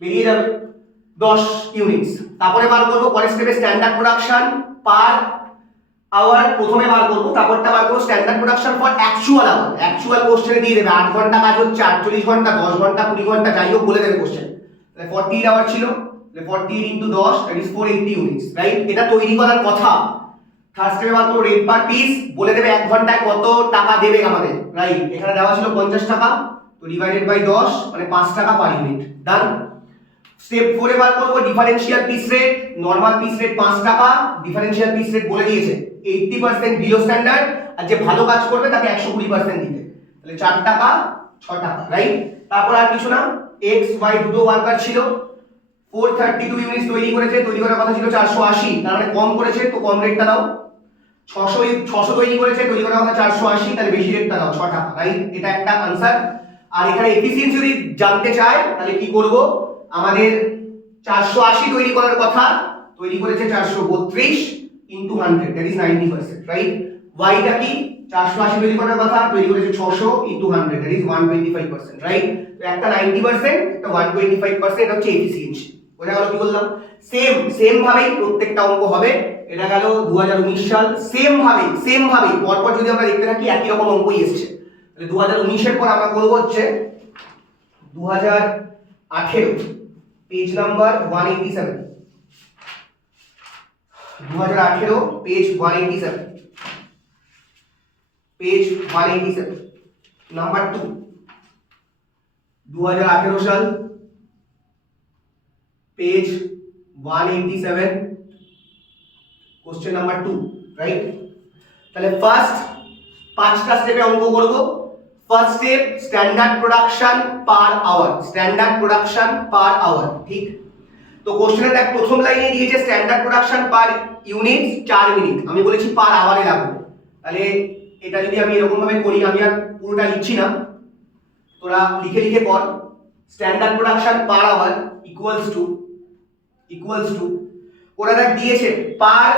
বেরিয়ে যাবে 10 ইউনিটস। তারপরে বার করব পরের স্টেপে স্ট্যান্ডার্ড প্রোডাকশন পার আওয়ার, প্রথমে বার করব, তারপরটা বার করব standard production for actual hour. Actual কোশ্চেনে দিয়ে দেবে 8 ঘন্টা কাজ হচ্ছে, 48 ঘন্টা, 10 ঘন্টা, 20 ঘন্টা, যাই হোক বলে দেবে কোশ্চেন। তাহলে 48 আওয়ার ছিল, তাহলে 48 into 10 that is 480 units, right? এটা তৈরি করার কথা। থার্ড স্টেপে বার করব রেট পার পিস, বলে দেবে 1 ঘন্টায় কত টাকা দেবে আমাদের, রাইট? এখানে দেওয়া ছিল 50 টাকা, তো ডিভাইডেড বাই 10 মানে 5 টাকা পার ইউনিট, ডান। স্টেপ 4 এ বার করব differential piece rate, normal piece rate 5 টাকা, ডিফারেনশিয়াল পিস রেট বলে দিয়েছে 80% বিলো স্ট্যান্ডার্ড, আর যে ভালো কাজ করবে তাকে 120% দিতে, তাহলে 4 টাকা 6 টাকা, রাইট? তারপর আর কিছু না, x y দুটো ওয়ার্কার ছিল, 432 ইউনিটস তৈরি করেছে, তৈরি করার কথা ছিল 480, তার মানে কম করেছে, তো কম রেটটা দাও। 600 তৈরি করেছে, তৈরি করার কথা 480, তাহলে বেশি রেটটা দাও 6 টাকা, রাইট? এটা একটা आंसर। আর এখানে এফিসিয়েন্সি যদি জানতে চায় তাহলে কি করব, আমাদের 480 তৈরি করার কথা, তৈরি করেছে 432 into 100 that is 90%, right? y টা কি, 480 তৈরি করার কথা, তৈরি করেছে 600 ইনটু 100 দ্যাট ইজ 125%, রাইট? তো একটা 90%, একটা 125%, এটা হচ্ছে এফিসিয়েন্সি। বোঝা গেল কি বললাম? সেম ভাবেই প্রত্যেকটা অঙ্ক হবে। এটা গেল 2019 সাল, সেম ভাবে পরপর যদি আমরা দেখতে থাকি একই রকম অঙ্কই এসেছে। তাহলে 2019 এর পর আমরা করব হচ্ছে 2018, page number 187, 2018 page 187, page 187 number 2, 2018 সাল, পেজ 187, কোশ্চেন নাম্বার 2, রাইট? তাহলে ফার্স্ট 5টা স্টেপে অঙ্ক করব। First step standard production per hour, standard production per hour, ঠিক? তো কোশ্চেনে দেখ প্রথম লাইনে দিয়েছে standard production per unit 4 minute, আমি বলেছি পার আওয়ারে লাগবে। তাহলে এটা যদি আমি এরকম ভাবে করি, আমি আর পুরোটা লিখছি না, তোরা লিখে লিখে পড়। Standard production per hour equals to ওরা দেখ দিয়েছে পার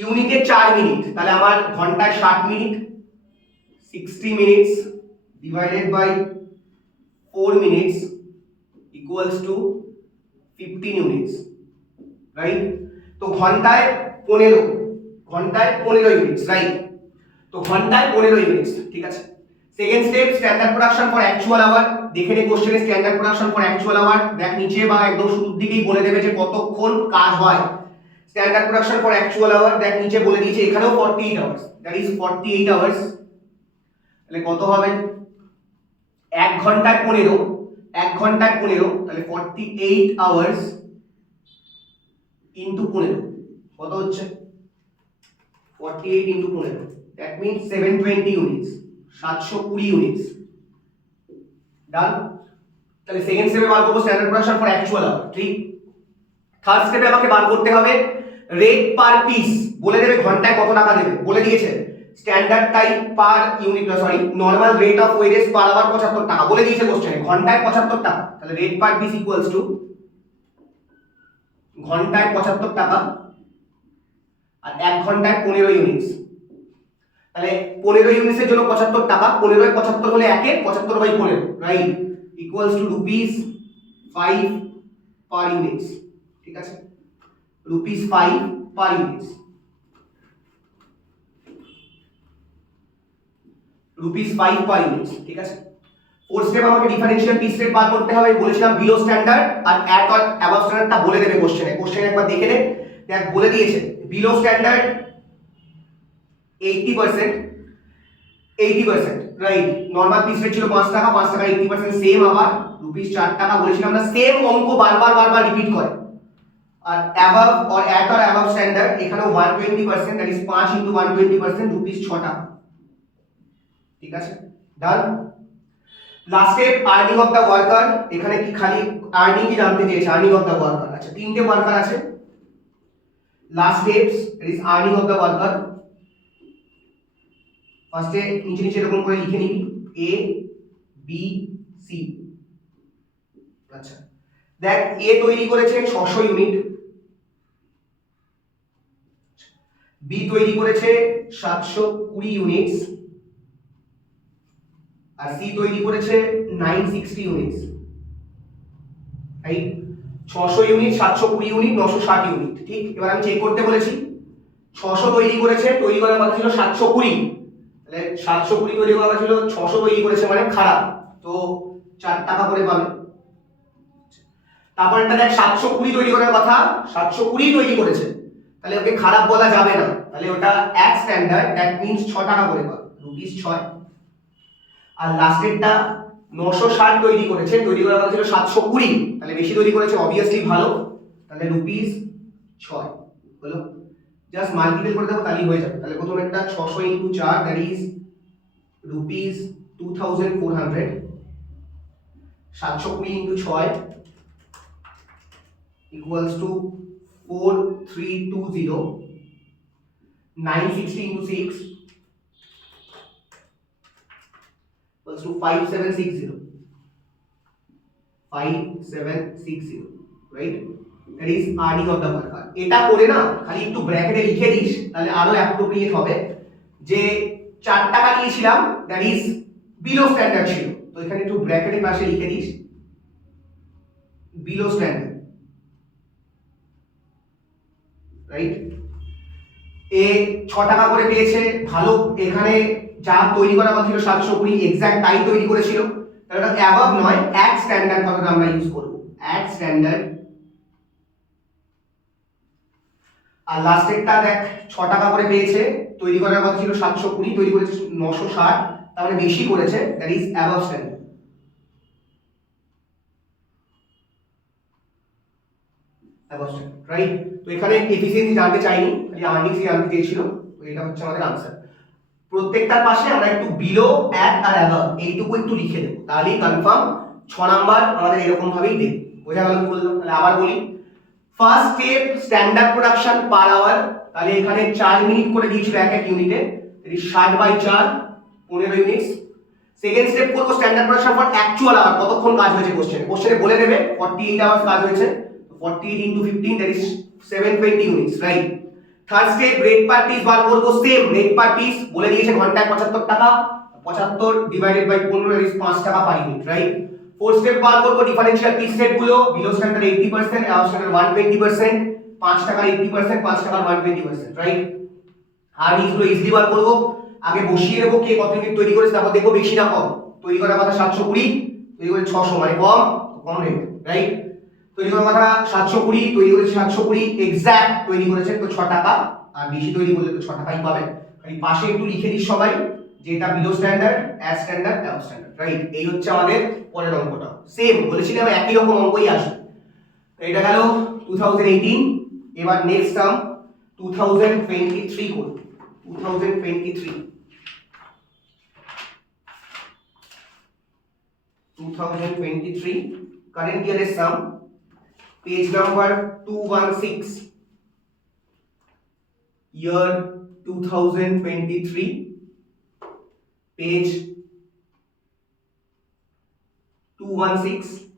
ইউনিটে 4 মিনিট, তাহলে আমার ঘন্টায় 60 minute, 60 minutes divided by 4 minutes equals to 15 units, right? তো ঘন্টায় 15 ইউনিটস, রাইট? তো ঘন্টায় 15 ইউনিটস, ঠিক আছে। Second step standard production for actual hour, দেখে নে কোশ্চেনে standard production for actual hour, দেখ নিচে বা একদম শুরুর দিকেই বলে দেবে যে কতক্ষণ কাজ হয়। Standard production for actual hour দেখ নিচে বলে দিয়েছে, এখানেও 48 আওয়ার্স, দ্যাট ইজ 48 আওয়ার্স। তাহলে কত হবে, 1 ঘন্টায় 15, 1 ঘন্টায় 15, তাহলে 48 আওয়ার্স ইনটু 15 কত হচ্ছে, 48 into 15 that means 720 units, 720 units, done. তাহলে সেকেন্ড স্টেপে বার করবো standard production for actual hour, ঠিক। থার্ড স্টেপে আমাকে বার করতে হবে রেট পার পিস, বলে দেবে ঘন্টায় কত টাকা দেবে, বলে দিয়েছে standard time per unit, sorry normal rate of wages per hour 75 টাকা বলে দিয়েছে কোশ্চেনে, ঘন্টায় 75 টাকা। তাহলে rate per piece equals to ঘন্টায় 75 টাকা আর 1 ঘন্টায় 15 ইউনিটস। তাহলে 15 ইউনিটসের জন্য 75 টাকা, 15 75 হলে 1 75/15, right, equals to ₹5 per units, ঠিক আছে, ₹5 পার ইউনিটস, ₹5 পার ইউনিটস, ঠিক আছে। ফোর্থ স্টেপ আমাকে ডিফারেনশিয়াল পিস রেট বার করতে হবে, বলেছিলাম বিলো স্ট্যান্ডার্ড আর অ্যাট অর অ্যাবভ স্ট্যান্ডার্ডটা বলে দেবে কোশ্চেনে একবার দেখে নে, দেখ বলে দিয়েছে below standard 80%, right, normal piece rate ছিল 5 টাকা, 5 টাকার 80% সেম, আবার ₹4 টাকা বলেছিলাম না, সেম অঙ্ক বারবার রিপিট করে। আর above or at or above standard এখানেও 120%, দ্যাট ইজ 5 × 120%, ₹6 টাকা, ঠিক আছে, done. Last step earning of the worker, এখানে কি খালি আর্নিং কি জানতে চেয়েছে, আর্নিং অফ দা ওয়ার্কার, আচ্ছা তিনটে ওয়ার্কার আছে। Last steps it is earning of the worker. ফার্স্টে নিচে এরকম করে লিখে নিবি এ বি সি, আচ্ছা দেখ এ তৈরি করেছে 600 ইউনিট, বি তৈরি করেছে 720 ইউনিটস, আর সি তৈরি করেছে 960 units, right, 600 unit, 720 unit, 960 unit, ঠিক। এবার আমি চেক করতে বলেছি 600 তৈরি করেছে, তৈরি করার কথা ছিল 720, তাহলে 720 তৈরি করার কথা ছিল 600 তৈরি করেছে মানে খারাপ, তো 4 টাকা করে পাবে। তারপর এটা দেখ 720 তৈরি করার কথা, 720 তৈরি করেছে, তাহলে ওকে খারাপ বলা যাবে না, তাহলে ওটা এক স্ট্যান্ডার্ড, দ্যাট মিন্স 6 টাকা করে পাবে, ₹6। আর লাস্টেরটা 960 তৈরি করেছে, তৈরি করার কথা ছিল 720, তাহলে বেশি তৈরি করেছে, অবভিয়াসলি ভালো, তাহলে ₹6 হলো। জাস্ট মাল্টিপল করে দেবো তাহলেই হয়ে যাবে। তাহলে প্রথম একটা 600 × 4 that is ₹2400, 720 × 6 equals to 4320, 960 × 6 equals to 5760, 5760, right, that is earning of the worker। এটা করে না খালি একটু ব্র্যাকেটে লিখে দিস, তাহলে আরো অ্যাপ্রোপ্রিয়েট হবে, যে 4 টাকা নিয়েছিলাম দ্যাট ইজ বিলো স্ট্যান্ডার্ড ছিল, তো এখানে একটু ব্র্যাকেটের পাশে লিখে দিস বিলো স্ট্যান্ডার্ড, রাইট। এ 6 টাকা করে পেয়েছে, ভালো, এখানে যা তৈরি করা কথা ছিল 720 এক্সাক্ট তাই তৈরি করেছিল, তাহলে এটা অ্যাবভ নয়, এক স্ট্যান্ডার্ড কথাটা আমরা ইউজ করব, এক স্ট্যান্ডার্ড। আর লাস্টেরটা দেখ 6 টাকা করে পেয়েছে, তৈরি করার কথা ছিল 720, তৈরি করেছে 960, তার মানে বেশি করেছে, that is above standard, right. তো এখানে এফিসিয়েন্সি জানতে চাইনি, খালি আর্নিংস জানতে চেয়েছিল, তো এটা হচ্ছে আমাদের আনসার। প্রত্যেকটার পাশে আমরা একটু বিলো, অ্যাট আর অ্যাবভ এইটুকু একটু লিখে দেবো, তাহলেই কনফার্ম 6 নাম্বার আমাদের এরকম ভাবেই দেবে। বোঝা গেল কি বললাম? তাহলে আবার বলি, first step standard production per hour, তাহলে এখানে 4 মিনিট করে দিয়েছিল এক এক ইউনিটে, তাহলে 60/4 15 ইউনিটস। সেকেন্ড স্টেপ করব standard production for actual hour, কতক্ষণ কাজ হয়েছে কোশ্চেনে বলে দেবে, 48 আওয়ার্স কাজ হয়েছে, 48 × 15 that is 720 units, right. Third step rate per piece বার করব, সেম রেট পার পিস বলে দিয়েছে ঘন্টায় 75 টাকা, 75 / 15 দ্যাট ইজ 5 টাকা per unit, right. Fourth step বার করব ডিফারেনশিয়াল পিস রেট গুলো, বিলো স্ট্যান্ডার্ড 80%, অ্যাবভ স্ট্যান্ডার্ড 120%, 5 টাকার 80%, 5 টাকার 120%, রাইট। আর এইগুলো ইজিলি বার করব, আগে বসিয়ে দেবো কে কত ইউনিট তৈরি করেছে, তারপর দেখবো বেশি না কম, তৈরি করার কথা 720, তৈরি করেছে 600, মানে কম রেট, রাইট। তৈরি করার কথা 720, তৈরি করেছে 720 এক্সাক্ট তৈরি করেছে, তো 6 টাকা, আর বেশি তৈরি করলে তো 6 টাকাই পাবে। খালি পাশে একটু লিখে দিস সবাই যে এটা below standard, as standard, above standard, right. এই হচ্ছে আমাদের পরের অঙ্কটা, সেম বলেছিলাম একই রকম অঙ্কই আসবে। এটা গেল 2018, এবার নেক্সট টার্ম 2023 করব, 2023। 2023 current year is sum, page number 216, year 2023, page 216,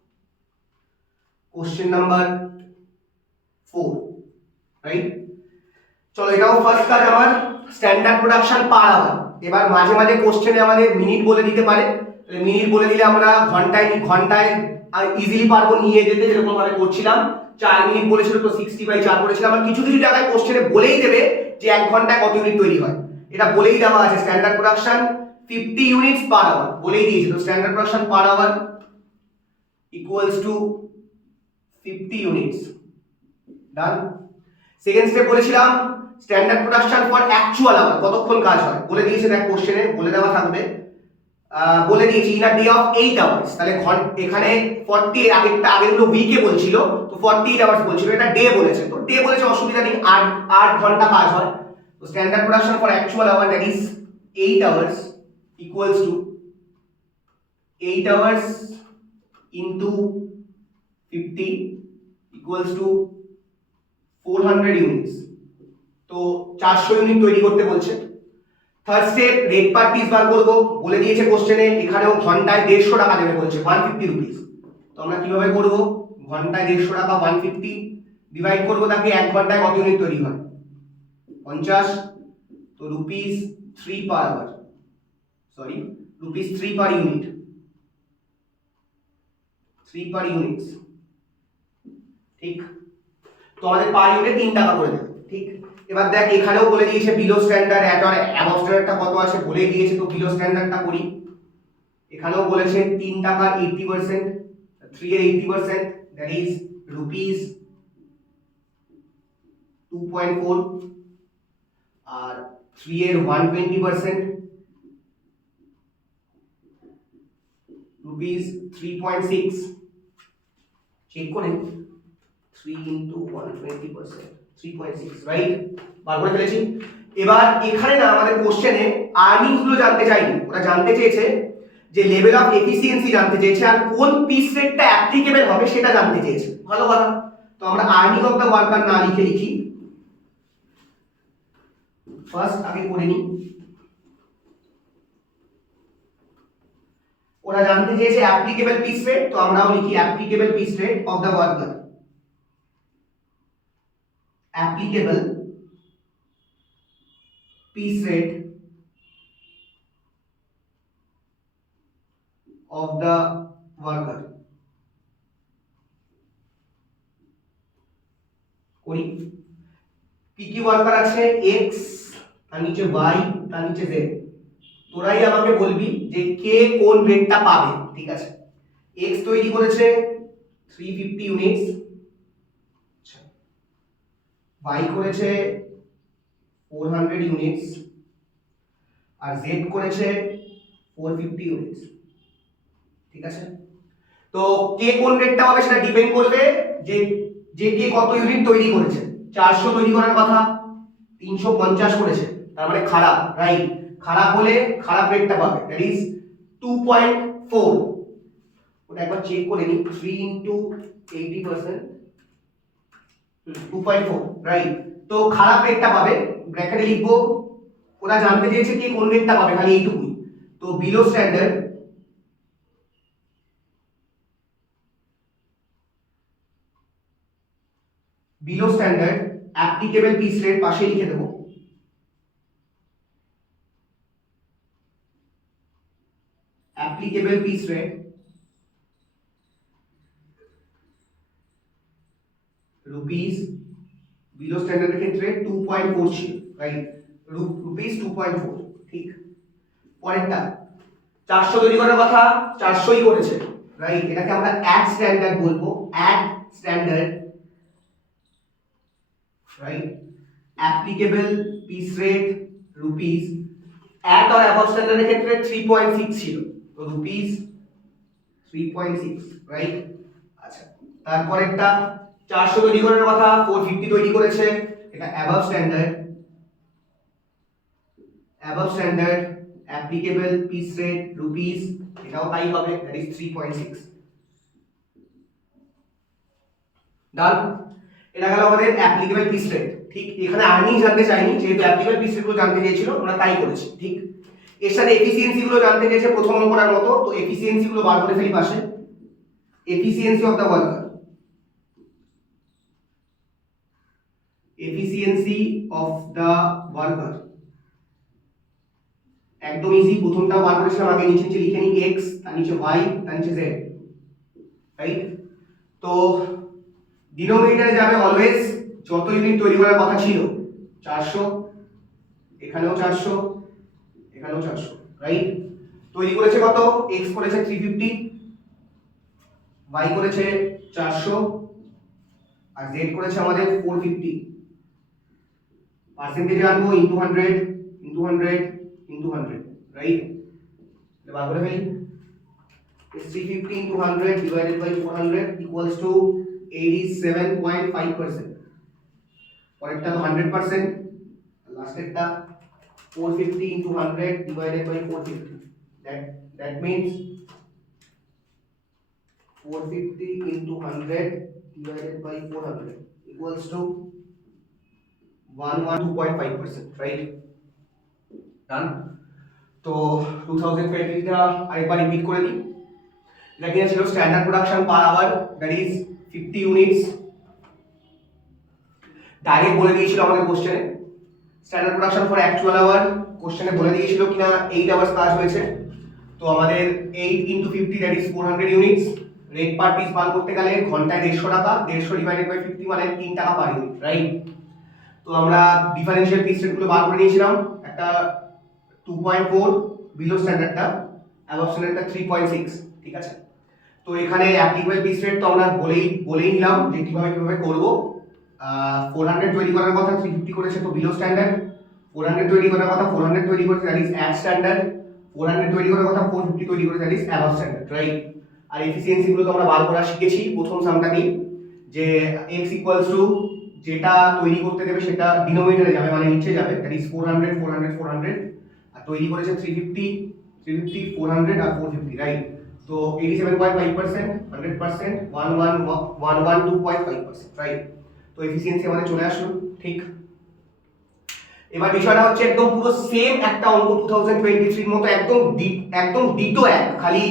question number 4, right? চলো এটাও ফার্স্ট কাজ আমার, স্ট্যান্ডার্ড প্রোডাকশন পার আওয়ার। এবার মাঝে মাঝে কোশ্চেনে আমাদের মিনিট বলে দিতে পারে, মিনিট বলে দিলে আমরা ঘন্টায় ইজিলি পারবো নিয়ে যেতে, যেরকম ভাবে করছিলাম। 4 মিনিট বলেছিল তো 60/4 করেছিলাম। আর কিছু কিছু জায়গায় কোশ্চেনে বলেই দেবে যে 1 ঘন্টায় কত ইউনিট তৈরি হয়, এটা বলেই দেওয়া আছে। Standard production 50 units per hour বলেই দিয়েছে। তো standard production per hour equals to 50 units. Done. Second step বলেছিলাম standard production for actual hour, কতক্ষণ কাজ হয় বলে দিয়েছে। দেখ কোশ্চেনে বলে দেওয়া থাকবে, বলে দিয়েছি in a day of 8 hours. তাহলে এখানে 40 আগেরগুলো উইকে বলছিল, তো 48 আওয়ার্স বলছিল, এটা ডে বলেছে। তো ডে বলেছে অসুবিধা নেই, 8 ঘন্টা কাজ হয়। তো standard production for actual hour that is 8 hours equals to 8 hours into 50 equals to 400 units. তো 400 ইউনিট তৈরি করতে বলছে। Third step rate per piece বার করব, বলে দিয়েছে কোশ্চেনে। এখানেও ঘন্টায় 150 টাকা দেবে বলছে, 150 রুপিস। তো আমরা কিভাবে করব, ঘন্টায় 150 টাকা 150 ডিভাইড করব তাকে 1 ঘন্টায় কত ইউনিট তৈরি হয় 50। তো rupees 3 per hour, sorry rupees 3 per unit, 3 per units, ঠিক। তো আমাদের পার ইউনিটে 3 টাকা করে দেবে, ঠিক। এবার দেখ এখানেও বলে দিয়েছে বিলো স্ট্যান্ডার্ড অ্যাট আর অ্যাবভ স্ট্যান্ডার্ডটা কত আছে বলে দিয়েছে। তো বিলো স্ট্যান্ডার্ডটা করি। এখানেও বলেছে 3 টাকার 80%, 3 এর 80% দ্যাট ইজ রুপিস 2.4, আর 3 এর 120% রুপিস 3.6। চেক করে 3 into 120%, 3.6, রাইট? বার করে ফেলেছি। এবার এখানে না আমাদের কোশ্চেনে আর্নিংস গুলো জানতে চাইনি, ওরা জানতে চেয়েছে যে লেভেল অফ এফিসিয়েন্সি জানতে চেয়েছে, আর কোন পিস রেটটা অ্যাপ্লিকেবল হবে সেটা জানতে চেয়েছে। ভালো কথা। তো আমরা আর্নিং অফ দা ওয়ার্কার না লিখে লিখি, ফার্স্ট আগে করে নিই। ওরা জানতে চেয়েছে অ্যাপ্লিকেবল পিস রেট, তো আমরাও লিখি applicable piece rate of the worker, applicable piece rate of the worker। করি কি কি ওয়ার্কার আছে, x, তার নিচে y, তার নিচে z। তোরাই আমাকে বলবি যে কে কোন রেটটা পাবে, ঠিক আছে। x তৈরি করেছে 350 ইউনিটস, y করেছে 400 ইউনিটস, আর z করেছে 450 ইউনিটস, ঠিক আছে। তো কে কোন রেটটা হবে সেটা ডিপেন্ড করবে যে কে কত ইউনিট তৈরি করেছে। 400 তৈরি করার কথা, 350 করেছে, তার মানে খারাপ, রাইট। খারাপ হলে খারাপ রেটটা পাবে, দ্যাট ইজ 2.4। ওটা একবার চেক করে নিই, 3 into 80%, 2.4, রাইট। তো খারাপ রেটটা পাবে, ব্র্যাকেটে লিখবো। ওরা জানতে চেয়েছে কে কোন রেটটা পাবে, খালি এইটুকুই। তো below standard applicable piece rate পাশে লিখে দেবো, applicable piece rate rupees, below স্ট্যান্ডার্ডের ক্ষেত্রে 2.4 ছিল, রাইট, রুপিস 2.4, ঠিক। পরেরটা 400 তৈরি করার কথা, 400ই করেছে, রাইট। এটাকে আমরা অ্যাট স্ট্যান্ডার্ড বলবো, at standard, right. Applicable piece rate rupees, at আর অ্যাবভ স্ট্যান্ডার্ডের ক্ষেত্রে 3.6 ছিল, তো রুপিস 3.6, রাইট। আচ্ছা, তারপরেরটা 400 তৈরি করার কথা, 450 তৈরি করেছে, এটা above standard, applicable piece rate rupees, এটাও তাই হবে, দ্যাট ইজ 3.6। ডান। এটা গেল আমাদের অ্যাপ্লিকেবল পিস রেট। ঠিক, এখানে আর্নিং জানতে চাইনি, যেহেতু অ্যাপ্লিকেবল পিস রেট গুলো জানতে চেয়েছিল আমরা তাই করেছি। ঠিক, এর সাথে এফিসিয়েন্সি গুলো জানতে চেয়েছে প্রথম অঙ্কটার মতো, তো এফিসিয়েন্সি গুলো বার করে ফেলি পাশে। Efficiency of the worker, efficiency of the worker একদম ইজি। প্রথমটা বার করেছিলাম আগে, নিচে নিচে লিখে নিই x, তার নিচে y, তার নিচে z, রাইট। তো ডিনোমিনেটরে যাবে অলওয়েজ যত ইউনিট তৈরি করার কথা ছিল 400, এখানেও 400, এখানেও 400, রাইট। তৈরি করেছে কত? x করেছে 350, y করেছে 400 আর z করেছে আমাদের 450। পার্সেন্টেজে আনবো ইনটু 100 ইনটু 100 ইনটু 100, রাইট। এটা বার করে ফেলি। 350 into 100 divided by 400 equals to 87.5%। পরেরটা তো 100%, লাস্টেরটা 450 into 100 divided by 450, that means 450 into 100 divided by 400 equals to 112.5%, right? Done. তো 2020 টা আরেকবার রিপিট করে দিই। এটা কি ছিল? Standard production per hour, that is 50 units. Direct বলে দিয়েছিল আমাদের কোশ্চেনে standard production for actual hour, কোশ্চেনে বলে দিয়েছিল কিনা 8 আওয়ার্স কাজ হয়েছে। তো আমাদের 8 into 50 that is 400 units. Rate per piece বার করতে গেলে ঘন্টায় 150 টাকা, 150 ডিভাইডেড বাই 50 মানে 3 টাকা পার ইউনিট, রাইট। তো আমরা ডিফারেনশিয়াল পিস রেট গুলো বার করে নিয়েছিলাম, একটা 2.4 বিলো স্ট্যান্ডার্ডটা, অ্যাবভ স্ট্যান্ডার্ডটা 3.6, ঠিক আছে। তো এখানে অ্যাপ্লিকেবল পিস রেট তো আমরা বলেই নিলাম যে কিভাবে করব। 400 তৈরি করার কথা 350 করেছে, তো বিলো স্ট্যান্ডার্ড। 400 তৈরি করার কথা 400 তৈরি করেছে, দ্যাট ইজ অ্যাট স্ট্যান্ডার্ড। 400 তৈরি করার কথা 450 তৈরি করেছে, that is above standard, right. আর এফিসিয়েন্সি গুলো তো আমরা বার করা শিখেছি প্রথম সামটা দিয়ে, যে x ইকুয়ালস টু যেটা তৈরি করতে দেবে সেটা ডিনোমিনেটরে যাবে, মানে নিচে যাবে, দ্যাট ইজ 400 400 400, আর তৈরি করেছে 350 350 400 আর 450, রাইট। তো 87.5%, 100%, 112.5%, রাইট। তো এফিসিয়েন্সি আমাদের চলে আসলো, ঠিক। এবার বিষয়টা হচ্ছে একদম পুরো সেম একটা অঙ্ক 2023 এর মতো, একদম ডিটো এক, খালি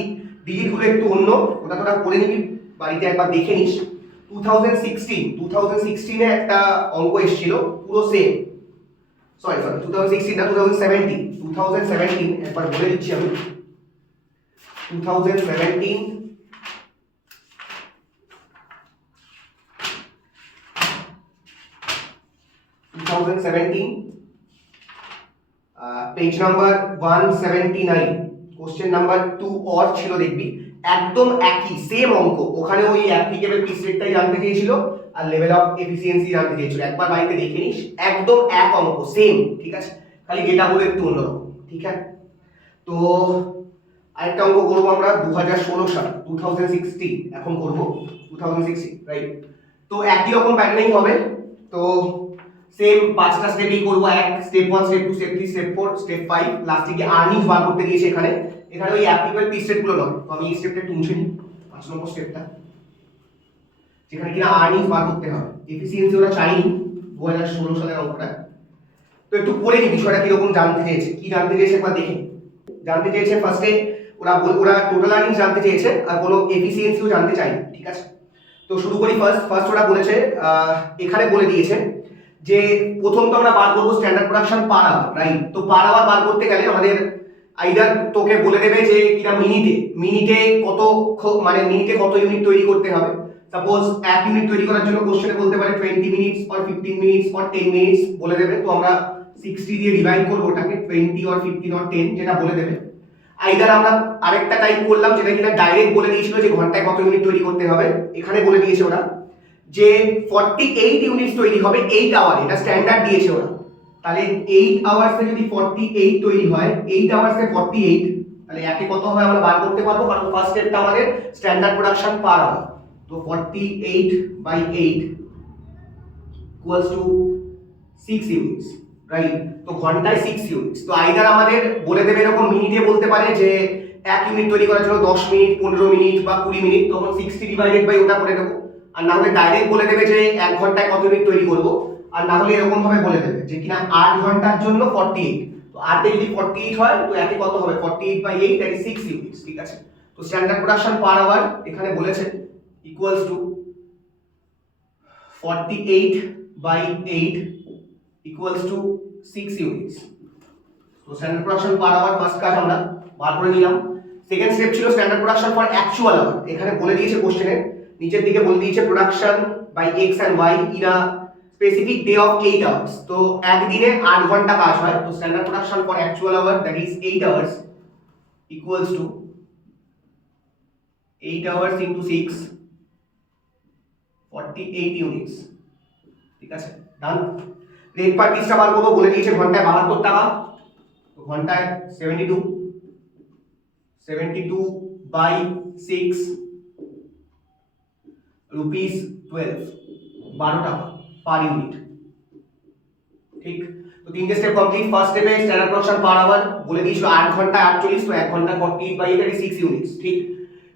ডিজিট গুলো একটু অন্য, ওটা তোরা করে নিবি বাড়িতে একবার দেখে নিস। 2016 এ একটা অঙ্ক এসেছিল পুরো সেম, সরি 2016 না 2017 একবার বলে দিচ্ছি আমি। 2017 page number 179, question number 2 or ছিল, দেখবি একদম একই সেম অঙ্ক। ওখানে ওই অ্যাপ্লিকেবল পিস রেটটাই জানতে চেয়েছিল আর লেভেল অফ এফিসিয়েন্সি জানতে চেয়েছিল। একবার বাড়িতে দেখে নিস, একদম এক অঙ্ক সেম, ঠিক আছে, খালি ডেটাগুলো একটু অন্যরকম, ঠিক আছে। তো আরেকটা অঙ্ক করবো আমরা 2016 সাল, 2016 এখন করবো 2016, রাইট। তো একই রকম প্যাটার্নেই হবে। তো সেম 5টা স্টেপই করবো, এক step 1 step 2 step 3 step 4 step 5, লাস্টে গিয়ে আর্নিংস বার করতে দিয়েছে। এখানে ওই অ্যাপ্লিকেবল পিস রেট গুলো নয়, তো আমি এই স্টেপটা একটু মুছে নিই, 5 নম্বর স্টেপটা, যেখানে কিনা আর্নিংস বার করতে হবে। এফিসিয়েন্সি ওরা চাইনি 2016 সালের অঙ্কটা। তো একটু পড়ে নি বিষয়টা কিরকম জানতে চেয়েছে, কি জানতে চেয়েছে একবার দেখে। জানতে চেয়েছে ফার্স্টে ওরা টোটাল আর্নিংস জানতে চেয়েছে আর কোনো এফিসিয়েন্সিও জানতে চাইনি, ঠিক আছে। তো শুরু করি। ফার্স্ট ওরা বলেছে, এখানে বলে দিয়েছে যে প্রথম তো আমরা বার করবো standard production per hour, right. তো পার আওয়ার বার করতে গেলে আমাদের আইদার তোকে বলে দেবে যে কিনা মিনিটে কত, মানে মিনিটে কত ইউনিট তৈরি করতে হবে। সাপোজ 1 ইউনিট তৈরি করার জন্য কোশ্চেনে বলতে পারে 20 minutes or 15 minutes or 10 minutes বলে দেবে। তো আমরা 60 দিয়ে ডিভাইড করব ওটাকে, 20 অর 15 অর 10 যেটা বলে দেবে। আইদার আমরা আরেকটা টাইপ করলাম যেটা কিনা ডাইরেক্ট বলে দিয়েছিল যে ঘন্টায় কত ইউনিট তৈরি করতে হবে। এখানে বলে দিয়েছে ওরা যে 48 ইউনিট তৈরি হবে 8 আওয়ারে, এটা স্ট্যান্ডার্ড দিয়েছে ওরা। তাহলে 8 আওয়ার্সে যদি 48 তৈরি হয়, 8 আওয়ার্সে 48, তাহলে একে কত হয় আমরা বার করতে পারবো, কারণ ফার্স্ট স্টেপটা আমাদের স্ট্যান্ডার্ড প্রোডাকশন পার আওয়ার। তো 48/8 ইকুয়ালস টু 6 ইউনিটস, রাইট? তো ঘন্টায় 6 ইউনিটস। তো আইদার আমাদের বলে দেবে এরকম মিনিটে বলতে পারে যে 1 ইউনিট তৈরি করার জন্য 10 মিনিট, 15 মিনিট বা 20 মিনিট, তখন 60 ডিভাইডেড বাই ওটা করে দেবো। আর না হলে ডাইরেক্ট বলে দেবে যে 1 ঘন্টায় কত ইউনিট তৈরি করবো। আর না হলে এরকম ভাবে বলে দেবে যে কিনা 8 ঘন্টার জন্য 48। তো 8 এ যদি 48 হয় তো একে কত হবে? 48 বাই 8 দ্যাট ইজ 6 ইউনিটস। ঠিক আছে? তো স্ট্যান্ডার্ড প্রোডাকশন পার আওয়ার এখানে বলেছে equals to 48 by 8 equals to 6 units. তো standard production per hour first কাজ আমরা বার করে নিলাম। সেকেন্ড স্টেপ ছিল standard production for actual hour. এখানে বলে দিয়েছে কোশ্চেনে নিচের দিকে বলে দিয়েছে production by X and Y in a specific day of 8 hours. তো একদিনে 8 ঘন্টা কাজ হয়। তো standard production for actual hour that is 8 hours equals to 8 hours into 6 48 units. ঠিক আছে? ডান। রেট পার পিসটা বার করবো, বলে দিয়েছে ঘন্টায় 72 টাকা। তো ঘন্টায় 72 বাই 6 রুপিস 12, 12 টাকা পার ইউনিট। ঠিক? তো তিনটে স্টেপ কমপ্লিট। ফার্স্ট স্টেপে স্ট্যান্ডার্ড প্রোডাকশন পার আওয়ার বলে দিয়েছিল 8 ঘন্টায় 48, তো 1 ঘন্টা 48 বাই 8 6 ইউনিটস। ঠিক?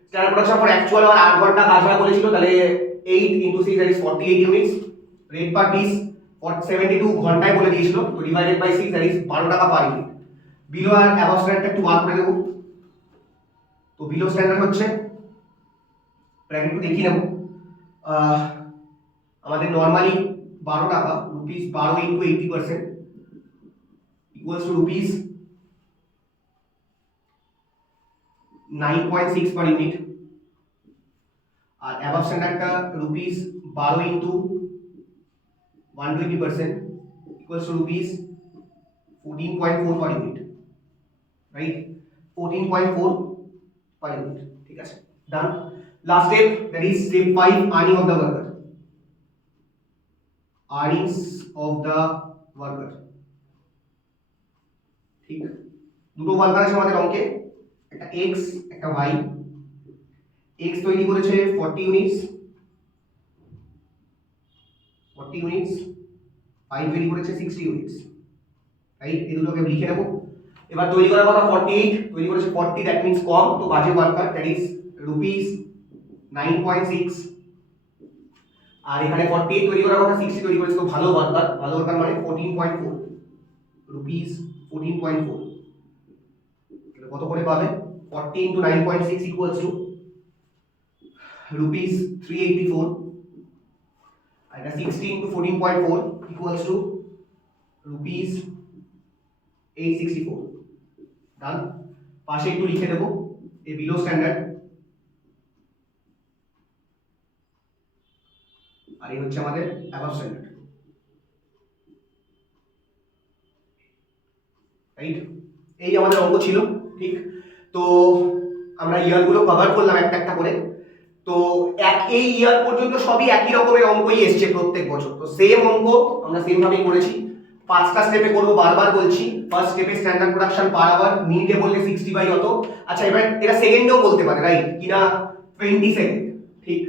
Standard production for actual hour 8 ঘন্টা কাজ হয় বলেছিল, তাহলে 8 into 6 that is 48 units. Rate per piece 72 ঘন্টায় বলে দিয়েছিল, তো ডিভাইডেড বাই 6 that is 12 টাকা per unit. Below are above স্ট্যান্ডার্ডটা একটু বার করে দেব। তো বিলো স্ট্যান্ডার্ড হচ্ছে ব্র্যাকেট একটু দেখিয়ে নেব। আমাদের নরমালি 12 টাকা rupees 12 into 80% equals to rupees 9.6 per unit। আর অ্যাবভ স্ট্যান্ডার্ডটা rupees 12 into 120% equals to rupees 14.4 per unit, right? 14.4 per unit। ঠিক আছে? Done. Last step that is step 5 earning of the worker। earnings of the worker। ঠিক? দুটো ওয়ার্কার আছে আমাদের অঙ্কে, একটা x একটা y। x তৈরি করেছে 40 ইউনিটস, 40 ইউনিটস। y তৈরি করেছে 60 ইউনিটস, রাইট? এই দুটোকে লিখে নেব। এবার তৈরি করার কথা 48, তৈরি করেছে 40, দ্যাট মিন্স কম, তো বাজে ওয়ার্কার দ্যাট ইজ রুপিস 9.6। আর এখানে 48 তৈরি করার কথা 60 তৈরি করেছে, তো ভালো ওয়ার্কার, ভালো ওয়ার্কার মানে 14.4 রুপিস 14.4। কত করে পাবে? 40 into 9.6 equals to rupees 384। আর এটা 60 into 14.4 equals to rupees 864। ডান। পাশে একটু লিখে দেবো এই বিলো স্ট্যান্ডার্ড, আর এই হচ্ছে আমাদের অ্যাবভ স্ট্যান্ডার্ড, রাইট? এই আমাদের অঙ্ক ছিল। ঠিক? তো আমরা ইয়ারগুলো কভার করলাম একটা একটা করে। তো এই ইয়ার পর্যন্ত সবই একই রকমের অঙ্কই এসছে প্রত্যেক বছর। তো সেম অঙ্ক আমরা সেম ভাবেই করেছি। 5টা স্টেপে করবো, বারবার বলছি। ফার্স্ট স্টেপে স্ট্যান্ডার্ড প্রোডাকশন পার আওয়ার, মিনিটে বললে 60 বাই অত। আচ্ছা, এবার এটা সেকেন্ডেও বলতে পারে, রাইট? কিনা 20 সেকেন্ড। ঠিক?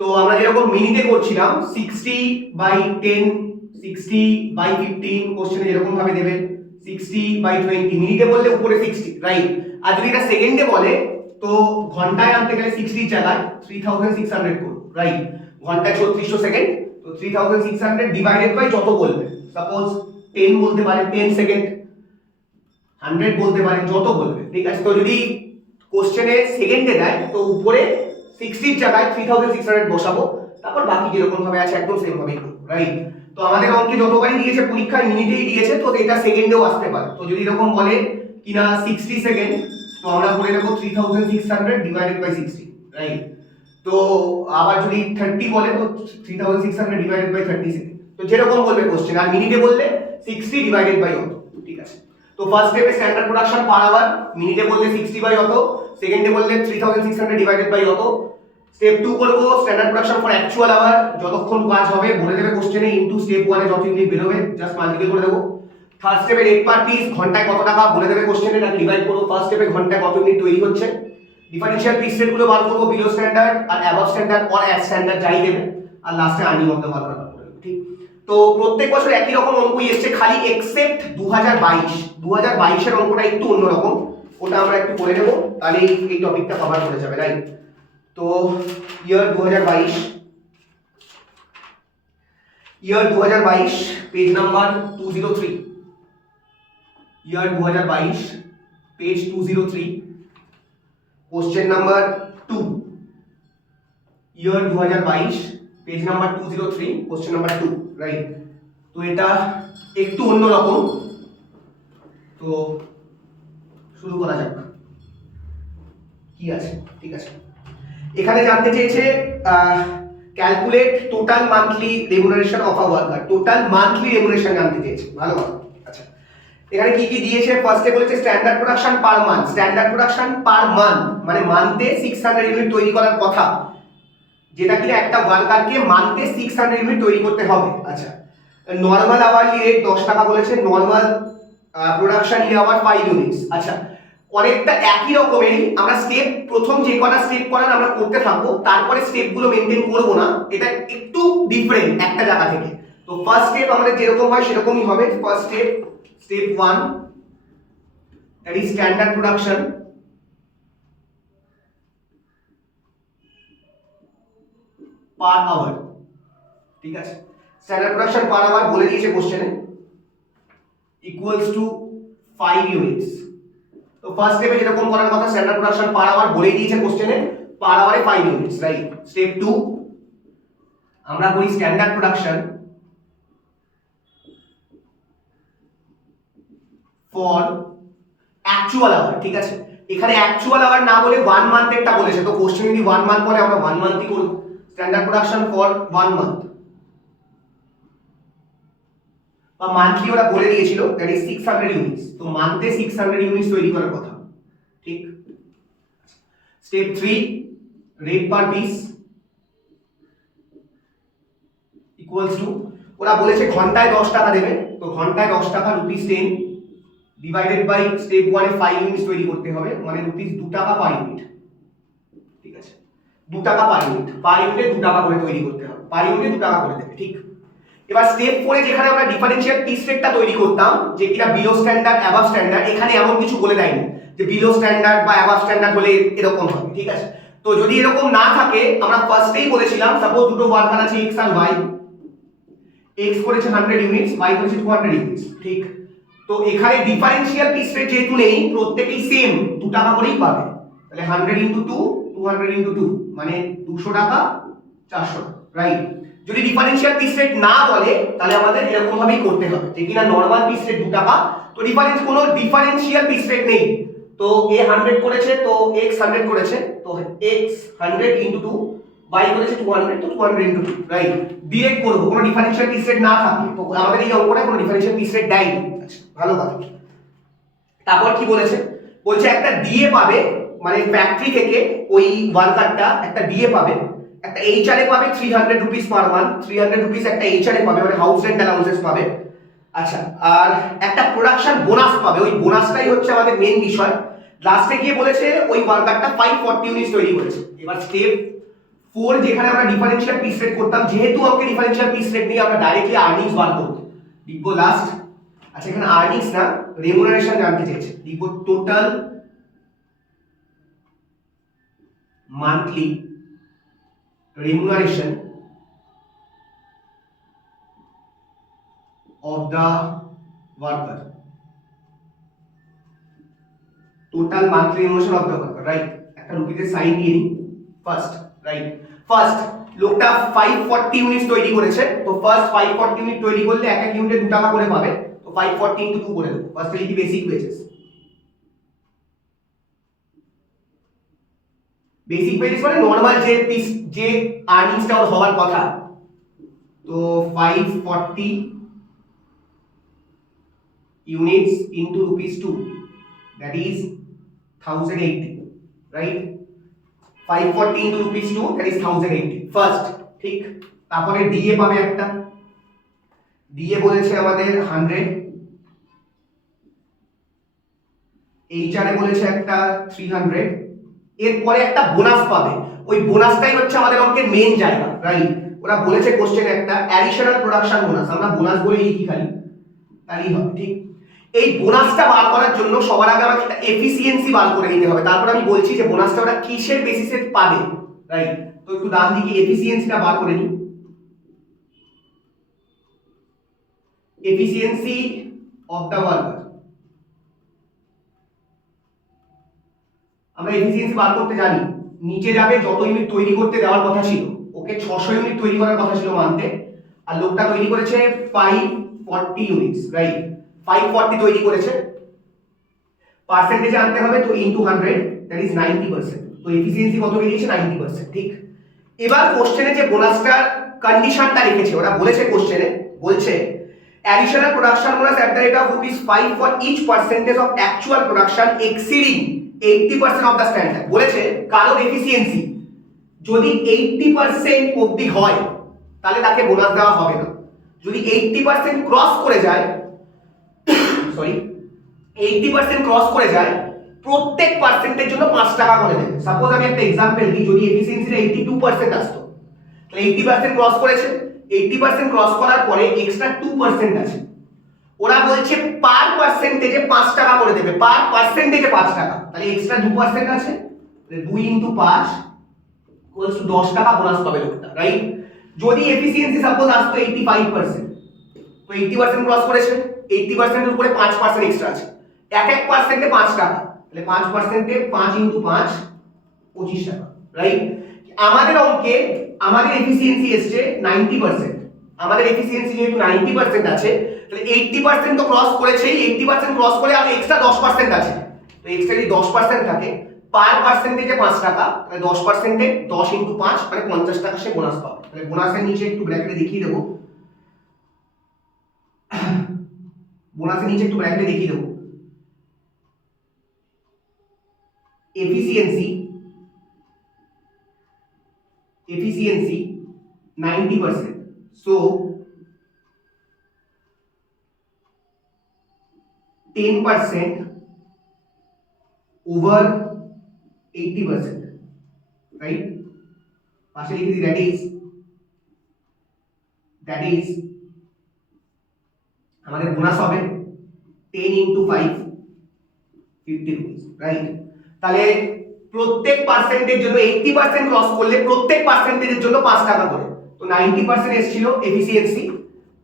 তো আমরা যেরকম মিনিটে করছিলাম 60 বাই 10, 60 বাই 15, কোশ্চেনে যেরকম ভাবে দেবে 60 বাই 20। মিনিটে বললে উপরে 60, রাইট? আর যদি এটা সেকেন্ডে বলে তো ঘন্টায় আনতে গেলে 60 জায়গায় 3600 করব, রাইট? ঘন্টায় 3600 সেকেন্ড, তো 3600 ডিভাইডেড বাই যত বলবে। সাপোজ 10 বলতে পারে 10 সেকেন্ড, 100 বলতে পারে, যত বলবে। ঠিক আছে? তো যদি কোশ্চেনে সেকেন্ডে দেয় তো উপরে 60 জায়গায় 3600 বসাবো, তারপর বাকি যেরকম ভাবে আছে একদম সেম ভাবেই করব, রাইট? তো আমাদের অঙ্কে যতবারই দিয়েছে পরীক্ষায় মিনিটেই দিয়েছে, তো এটা সেকেন্ডেও আসতে পারে। তো যদি এরকম বলে কিনা 60 সেকেন্ড, তো আমরা করে নেব 3600 ডিভাইডেড বাই 60, রাইট? তো আবার যদি 30 বলে তো 3600 ডিভাইডেড বাই 30 সেকেন্ড। তো যেরকম বলবে কোশ্চেন। আর মিনিটে বললে 60 ডিভাইডেড বাই অত। ঠিক আছে? তো ফার্স্ট স্টেপে স্ট্যান্ডার্ড প্রোডাকশন পার আওয়ার, মিনিটে বললে 60 বাই অত, সেকেন্ডে বললে 3600 ডিভাইডেড বাই অত। স্টেপ 2 করব standard production for actual hour, যতক্ষণ কাজ হবে বলে দেবে কোশ্চেনে, ইনটু স্টেপ 1 এ যত ইউনিট বের হবে জাস্ট মাল্টিপ্লাই করে দেব। থার্ড স্টেপে রেট পার পিস, ঘন্টায় কত টাকা বলে দেবে কোশ্চেনে, তাকে ডিভাইড করব। ফার্স্ট স্টেপে ঘন্টায় কত ইউনিট তৈরি হচ্ছে, ডিফারেনশিয়াল পিস রেট গুলো বার করব, বিলো স্ট্যান্ডার্ড আর above standard or as standard যাই দেবে, আর লাস্টে আর্নিং অফ দ্য ওয়ার্কার বার করব। ঠিক? তো তো প্রত্যেক বছর একই রকম অঙ্কই এসছে, খালি এক্সেপ্ট 2022 এর অঙ্কটা একটু অন্যরকম, ওটা আমরা একটু করে নেব, তাহলে এই টপিকটা কভার করে যাবে, রাইট? তো ইয়ার 2022 পেজ নাম্বার 203, ইয়ার 2022 পেজ 203, কোশ্চেন নাম্বার 2, ইয়ার 2022 page number 203, question number 2, right? তো এটা একটু অন্যরকম, তো শুরু করা যাক। কি আছে? ঠিক আছে, এখানে জানতে চেয়েছে calculate total monthly remuneration of a worker, total monthly remuneration জানতে চেয়েছে, ভালো কথা। আচ্ছা, এখানে কি কি দিয়েছে? ফার্স্টে বলেছে standard production per month, standard production per month মানে মান্থে 600 ইউনিট তৈরি করার কথা, যেটা কিনা একটা ওয়ার্কারকে মান্থে 600 ইউনিট তৈরি করতে হবে। আচ্ছা, নরমাল আওয়ারলি রেট 10 টাকা বলেছে, নরমাল প্রোডাকশন আওয়ার 5 ইউনিটস। আচ্ছা, অনেকটা একই রকমেরই, আমরা স্টেপ প্রথম যে কটা স্টেপ করার আমরা করতে থাকবো, তারপরে স্টেপগুলো মেনটেন করবো না, এটা একটু ডিফারেন্ট একটা জায়গা থেকে। তো ফার্স্ট স্টেপ আমাদের যেরকম হয় সেরকমই হবে। First step, step 1, that is standard production per hour, ঠিক আছে? স্ট্যান্ডার্ড প্রোডাকশন পার আওয়ার বলে দিয়েছে কোশ্চেনে, ইকুয়ালস টু 5 ইউনিটস। তো ফার্স্ট স্টেপে যেরকম করার কথা, স্ট্যান্ডার্ড প্রোডাকশন পার আওয়ার বলে দিয়েছে কোশ্চেনে, পার আওয়ারে 5 ইউনিটস, রাইট? স্টেপ 2, আমরা করি standard production for actual hour, ঠিক আছে? এখানে অ্যাকচুয়াল আওয়ার না বলে 1 মান্থ একটা বলেছে, তো কোশ্চেন যদি 1 মান্থ বলে আমরা 1 মান্থই করব। স্ট্যান্ডার্ড প্রোডাকশন ফর 1 মান্থ বা মান্থলি ওরা বলে দিয়েছিল, দ্যাট ইজ 600 ইউনিটস, তো মান্থে 600 ইউনিটস তৈরি করার কথা, ঠিক? Step 3, rate per piece equals to, ওরা বলেছে ঘন্টায় 10 টাকা দেবে, তো ঘন্টায় 10 টাকা ₹10 ডিভাইডেড বাই স্টেপ 1 এ 5 ইউনিটস তৈরি করতে হবে, মানে ₹2 টাকা পার ইউনিট, ঠিক আছে? 2 টাকা পার ইউনিট, পার ইউনিটে 2 টাকা করে তৈরি করতে হবে, পার ইউনিটে 2 টাকা করে দেবে, ঠিক? এবার স্টেপ 4 এ যেখানে আমরা ডিফারেনশিয়াল পিস রেটটা তৈরি করতাম, যে কিনা বিলো স্ট্যান্ডার্ড অ্যাবাভ স্ট্যান্ডার্ড, এখানে এমন কিছু বলে দেয়নি যে বিলো স্ট্যান্ডার্ড বা অ্যাবাভ স্ট্যান্ডার্ড হলে এরকম হবে, ঠিক আছে? তো যদি এরকম না থাকে, আমরা ফার্স্টেই বলেছিলাম সাপোজ দুটো ওয়ার্কার আছে x আর y, x করেছে 100 ইউনিটস, y করেছে 200 ইউনিটস, ঠিক? তো এখানে ডিফারেনশিয়াল পিস রেট যেহেতু নেই, প্রত্যেকই সেম 2 টাকা করেই পাবে, তাহলে 100 ইনটু 2, 200 ইনটু 2 মানে 200 টাকা 400, রাইট? যদি ডিফারেনশিয়াল পিস রেট না বলে, তাহলে আমাদের এরকম ভাবেই করতে হবে, যে কিনা নরমাল পিস রেট 2 টাকা, তো কোনো ডিফারেনশিয়াল পিস রেট নেই, তো a 100 করেছে, তো x 100 করেছে, তো x 100 ইনটু 2, y করেছে 200, তো 200 ইনটু 2, রাইট? ডিরেক্ট করব, কোনো ডিফারেনশিয়াল পিস রেট না থাকে, তো আমাদের এই অঙ্কটা কোনো ডিফারেনশিয়াল পিস রেট দেয়নি। আচ্ছা, ভালো কথা। তারপর কি বলেছে? বলছে একটা ডিএ পাবে, মানে ফ্যাক্টরি থেকে ওই ওয়ার্কারটা একটা ডিএ পাবে, একটা এইচআরএ পাবে 300 রুপিস পার মান্থ, 300 রুপিস একটা এইচআরএ পাবে, মানে হাউস রেন্ট অ্যালাউন্সেস পাবে। আচ্ছা, আর একটা প্রোডাকশন বোনাস পাবে, ওই বোনাসটাই হচ্ছে আমাদের মেইন বিষয়। লাস্টে গিয়ে বলেছে ওই ওয়ার্কারটা 540 ইউনিটস তৈরি করেছে। এবার স্টেপ 4, যেখানে আমরা ডিফারেনশিয়াল পিস রেট করতাম, যেহেতু আমাকে ডিফারেনশিয়াল পিস রেট নিয়ে আমরা ডাইরেক্টলি আর্নিংস বার করব, লিখব লাস্ট। আচ্ছা, এখানে আর্নিংস না, রেমুনারেশন জানতে চেয়েছে, লিখব total monthly remuneration of the worker, total monthly remuneration of the worker, right? একটা রুপিতে সাইন দিয়ে নিই ফার্স্ট, রাইট? ফার্স্ট লোকটা 540 ইউনিট তৈরি করেছে, তো ফার্স্ট 540 ইউনিট তৈরি করলে এক এক ইউনিটে 2 টাকা করে পাবে, তো 540 ইনটু 2 করে দেব। ফার্স্টে লিখি বেসিক ওয়েজেস, বেসিক ওয়েজেস মানে নরমাল যে আর্নিংসটা ওর হওয়ার কথা, তো 540 units into rupees 2, that is 1080, right? 540 into rupees 2, that is 1080 first, ঠিক? তারপরে ডিএ পাবে একটা, ডিএ বলেছে আমাদের 100, এইচআরএ বলেছে একটা 300, এরপরে একটা বোনাস পাবে, ওই বোনাসটাই হচ্ছে আমাদের অঙ্কের মেইন জায়গা, রাইট? ওরা বলেছে কোশ্চেন একটা অ্যাডিশনাল প্রোডাকশন বোনাস, আমরা বোনাস বলে লিখি খালি, তাহলেই হবে। ঠিক, এই বোনাসটা বার করার জন্য সবার আগে আমাকে একটা এফিসিয়েন্সি বার করে নিতে হবে, তারপর আমি বলছি যে বোনাসটা ওরা কিসের বেসিসে পাবে, রাইট? তো একটু ডান দিকে এফিসিয়েন্সিটা বার করে নিই। এফিসিয়েন্সি অফ দ্য ওয়ার্কার, আমরা এফিসিয়েন্সি বার করতে জানি, নিচে যাবে যত ইউনিট তৈরি করতে দেওয়ার কথা ছিল, ওকে 600 ইউনিট তৈরি করার কথা ছিল মানতে, আর লোকটা তৈরি করেছে 540 ইউনিটস, রাইট? 540 তৈরি করেছে, পার্সেন্টেজ আনতে হবে, তো ইনটু 100 দ্যাট ইজ 90%। তো এফিসিয়েন্সি কত বেরিয়েছে? 90%। ঠিক, এবার কোশ্চেনে যে বোনাসটার কন্ডিশনটা রেখেছে, ওরা বলেছে কোশ্চেনে, বলছে additional production bonus at the rate of ₹5 for each percentage of actual production exceeding 80% of the standard। বলেছে কারোর এফিসিয়েন্সি যদি 80% অবধি হয় তাহলে তাকে বোনাস দেওয়া হবে না, যদি 80% ক্রস করে যায়, সরি 80% ক্রস করে যায়, প্রত্যেক পার্সেন্টের জন্য 5 টাকা করে দেবে। সাপোজ আমি একটা এক্সাম্পল দিই, যদি এফিসিয়েন্সিটা 82% আসতো, তাহলে 80% ক্রস করেছে, 80% ক্রস করার পরে এক্সট্রা 2% আছে, ওরা বলছে পার পার্সেন্টেজে 5 টাকা করে দেবে, পার পার্সেন্টেজে 5 টাকা, তাহলে এক্সট্রা 2% আছে, 2 ইনটু 5 ইকুয়ালস টু 10 টাকা বোনাস পাবে লোকটা, রাইট? যদি এফিসিয়েন্সি সাপোজ আসতো 85%, তো 80% ক্রস করেছে, 80% এর উপরে 5% এক্সট্রা আছে, এক এক পার্সেন্টে 5 টাকা, তাহলে 5%-এ 5 ইনটু 5 25 টাকা, রাইট? আমাদের অঙ্কে আমাদের এফিসিয়েন্সি এসছে 90%, আমাদের এফিসিয়েন্সি যেহেতু 90% আছে, তাহলে 80% তো ক্রস করেছেই, 80% ক্রস করে আর এক্সট্রা 10% আছে, তো এক্সট্রা যদি 10% থাকে, পার পার্সেন্টেজে 5 টাকা, তাহলে 10%-এ 10 ইনটু 5 মানে 50 টাকা সে বোনাস পাবে। তাহলে বোনাসের নিচে একটু ব্র্যাকেটে দেখিয়ে দেবো, বোনাসের নিচে একটু ব্র্যাকেটে দেখিয়ে দেবো এফিসিয়েন্সি 90%, so 10% over 80%, right? পাশে লিখে দিই that is আমাদের বোনাস হবে 10 into 5 50 rupees, রাইট? তাহলে প্রত্যেক পার্সেন্টের জন্য 80% ক্রস করলে প্রত্যেক পার্সেন্টেজের জন্য 5 টাকা করে, তো 90% এসেছিল এফিসিয়েন্সি,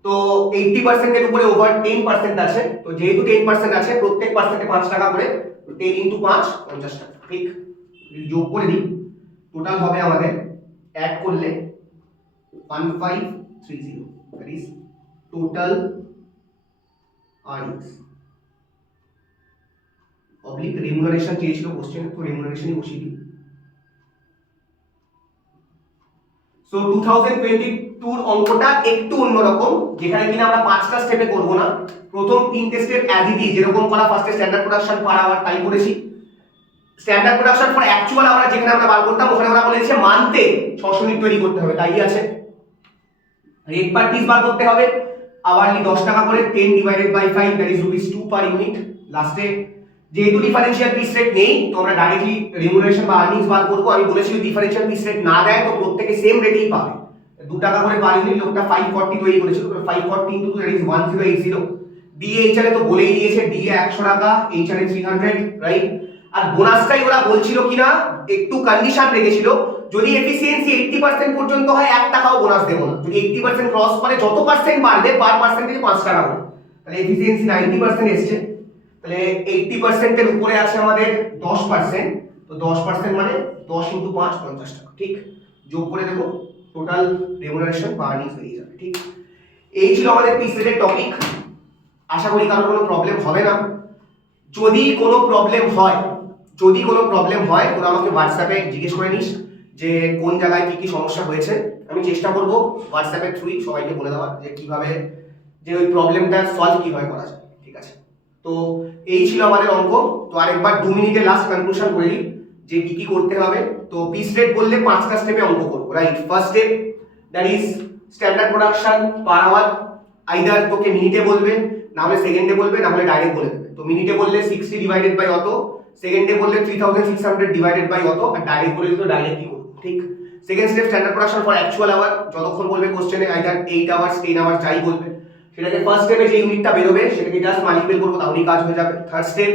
তো 80% এর উপরে ওভার 10% আছে, তো যেহেতু 10% আছে প্রত্যেক পার্সেন্টে 5 টাকা করে, তো 10 ইনটু 5 50 টাকা। ঠিক, যোগ করে দিই, টোটাল হবে আমাদের অ্যাড করলে 1530, that is total earnings oblique remuneration চেয়েছিল কোশ্চেনে, তো রেমুনারেশনই বসিয়ে দিই। সো 2022 অঙ্কটা একটু অন্যরকম, যেখানে কিনা আমরা 5টা স্টেপে করব না, প্রথম 3টে স্টেপ অ্যাজ ইট ইজ যেরকম করা ফার্স্টে স্ট্যান্ডার্ড প্রোডাকশন পার আওয়ার তাই করেছি। স্ট্যান্ডার্ড প্রোডাকশন ফর অ্যাকচুয়াল আমরা যেখানে আমরা বার করতাম, ওখানে আমরা বলেছি মান্থে 600 ইউনিট তৈরি করতে হবে, তাই আছে। রেট পার পিস বার করতে হবে, আওয়ারলি 10 টাকা করে, 10 divided by 5 that is ₹2 per unit. লাস্টে যেহেতু ডিফারেন্সিয়াল পিস রেট নেই, তো আমরা ডাইরেক্টলি রেমুনারেশন বা আর্নিংস বার করব। আমি বলেছি যদি ডিফারেন্সিয়াল পিস রেট না দেয় তো প্রত্যেকে সেম রেটেই পাবে, 2 টাকা করে পার ইউনিট। লোকটা 540 তৈরি করেছিল, 540 ইনটু 2 দ্যাট ইজ 1080। ডিএইচআর এ তো বলেই দিয়েছে, ডিএ 100 টাকা, এইচআর এ 300, রাইট? আর বোনাসটাই ওরা বলছিল কিনা একটু কন্ডিশন রেখেছিল, যদি এফিসিয়েন্সি 80% পর্যন্ত হয় 1 টাকাও বোনাস দেব না, যদি 80% ক্রস করে যত পার্সেন্ট বাড়বে পার পার্সেন্টেজে 5 টাকা করে। তাহলে এফিসিয়েন্সি 90% এসছে, তাহলে 80% এর উপরে আছে আমাদের 10%, তো 10% মানে 10 ইনটু 5 50 টাকা। ঠিক, যোগ করে দেব, টোটাল রেমুনারেশন বা আর্নিংস বেরিয়ে যাবে। ঠিক, এই ছিল আমাদের পিস রেটের টপিক। আশা করি কারোর কোনো প্রবলেম হবে না। যদি কোনো প্রবলেম হয় তোরা আমাকে হোয়াটসঅ্যাপে জিজ্ঞেস করে নিস যে কোন জায়গায় কি কি সমস্যা হয়েছে। আমি চেষ্টা করব হোয়াটসঅ্যাপের থ্রুই সবাইকে বলে দেওয়ার যে কিভাবে যে ওই প্রবলেমটা সলভ কিভাবে করা যায়। ঠিক আছে, তো এই ছিল আমাদের অঙ্ক। তো আরেকবার 2 মিনিটে লাস্ট কনক্লুশন করে দিই যে কি কি করতে হবে। তো পিস রেট বললে 5টা স্টেপে অঙ্ক করব, right? First step that is standard production per hour, either তোকে মিনিটে বলবে, না হলে সেকেন্ডে বলবে, না হলে ডাইরেক্ট বলে দেবে। তো মিনিটে বললে 60 ডিভাইডেড বাই অত, সেকেন্ডে বললে 3600 ডিভাইডেড বাই অত, আর ডাইরেক্ট বলে দিলে ডাইরেক্ট কি করব। ঠিক, second step standard production for actual hour, যতক্ষণ বলবে কোশ্চেনে আইদার 8 আওয়ার্স 10 আওয়ার্স যাই বলবে সেটাকে ফার্স্ট স্টেপে যে ইউনিটটা বেরোবে সেটাকে জাস্ট মাল্টিপল করবো, তাহলেই কাজ হয়ে যাবে। Third step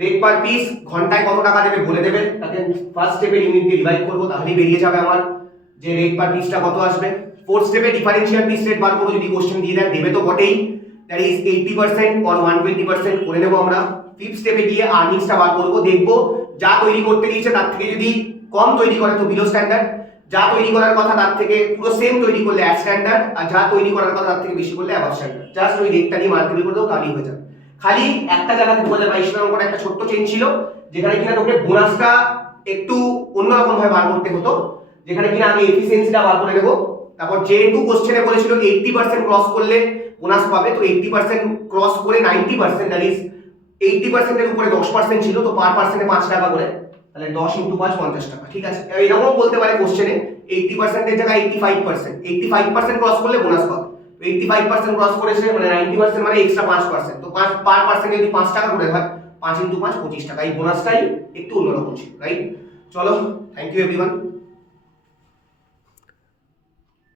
rate per piece, ঘন্টায় কত টাকা দেবে বলে দেবে, তাকে ফার্স্ট স্টেপে ইউনিট দিয়ে ডিভাইড করবো, তাহলেই বেরিয়ে যাবে আমার যে রেট পার পিসটা কত আসবে। ফোর্থ স্টেপে ডিফারেনশিয়াল পিস রেট বার করবো, যদি কোশ্চেন দিয়ে দেয়, দেবে তো বটেই, দ্যাট ইজ 80% অর 120% করে নেবো আমরা। ফিফথ স্টেপে গিয়ে আর্নিংসটা বার করবো, দেখবো যা তৈরি করতে দিয়েছে তার থেকে যদি কম তৈরি করে তো বিলো স্ট্যান্ডার্ড, যা তৈরি করার কথা তার থেকে পুরো সেম তৈরি করলে অ্যাট স্ট্যান্ডার্ড, আর যা তৈরি করার কথা তার থেকে বেশি করলে অ্যাবাভ স্ট্যান্ডার্ড। জাস্ট ওই রেটটা দিয়ে মাল্টিপ্লাই করে দেবো, তাহলেই হয়ে যাবে। খালি একটা জায়গাতে 2022 নম্বর একটা ছোট্ট চেঞ্জ ছিল, যেখানে কিনা তোকে বোনাসটা একটু অন্যরকম ভাবে বার করতে হতো, যেখানে কিনা আমি এফিসিয়েন্সিটা বার করে নেবো। তারপর যেহেতু কোশ্চেনে বলেছিল 80% ক্রস করলে বোনাস পাবে, তো 80% ক্রস করে 90%, দ্যাট ইজ 80% এর উপরে 10% ছিল, তো পার পার্সেন্টে 5 টাকা করে, তাহলে 10 × 5 50 টাকা। ঠিক আছে, এরকমও বলতে পারে কোশ্চেনে 80% এর জায়গায় 85%, 85% ক্রস করলে বোনাস পাবে। 85% ক্রস করেছে মানে 90% মানে এক্সট্রা 5%, তো পার পার্সেন্ট যদি 5 টাকা করে হয়, 5 × 5 25 টাকা। এই বোনাসটাই একটু অন্যরকম ছিল, রাইট? চলো, থ্যাংক ইউ এভরিওয়ান।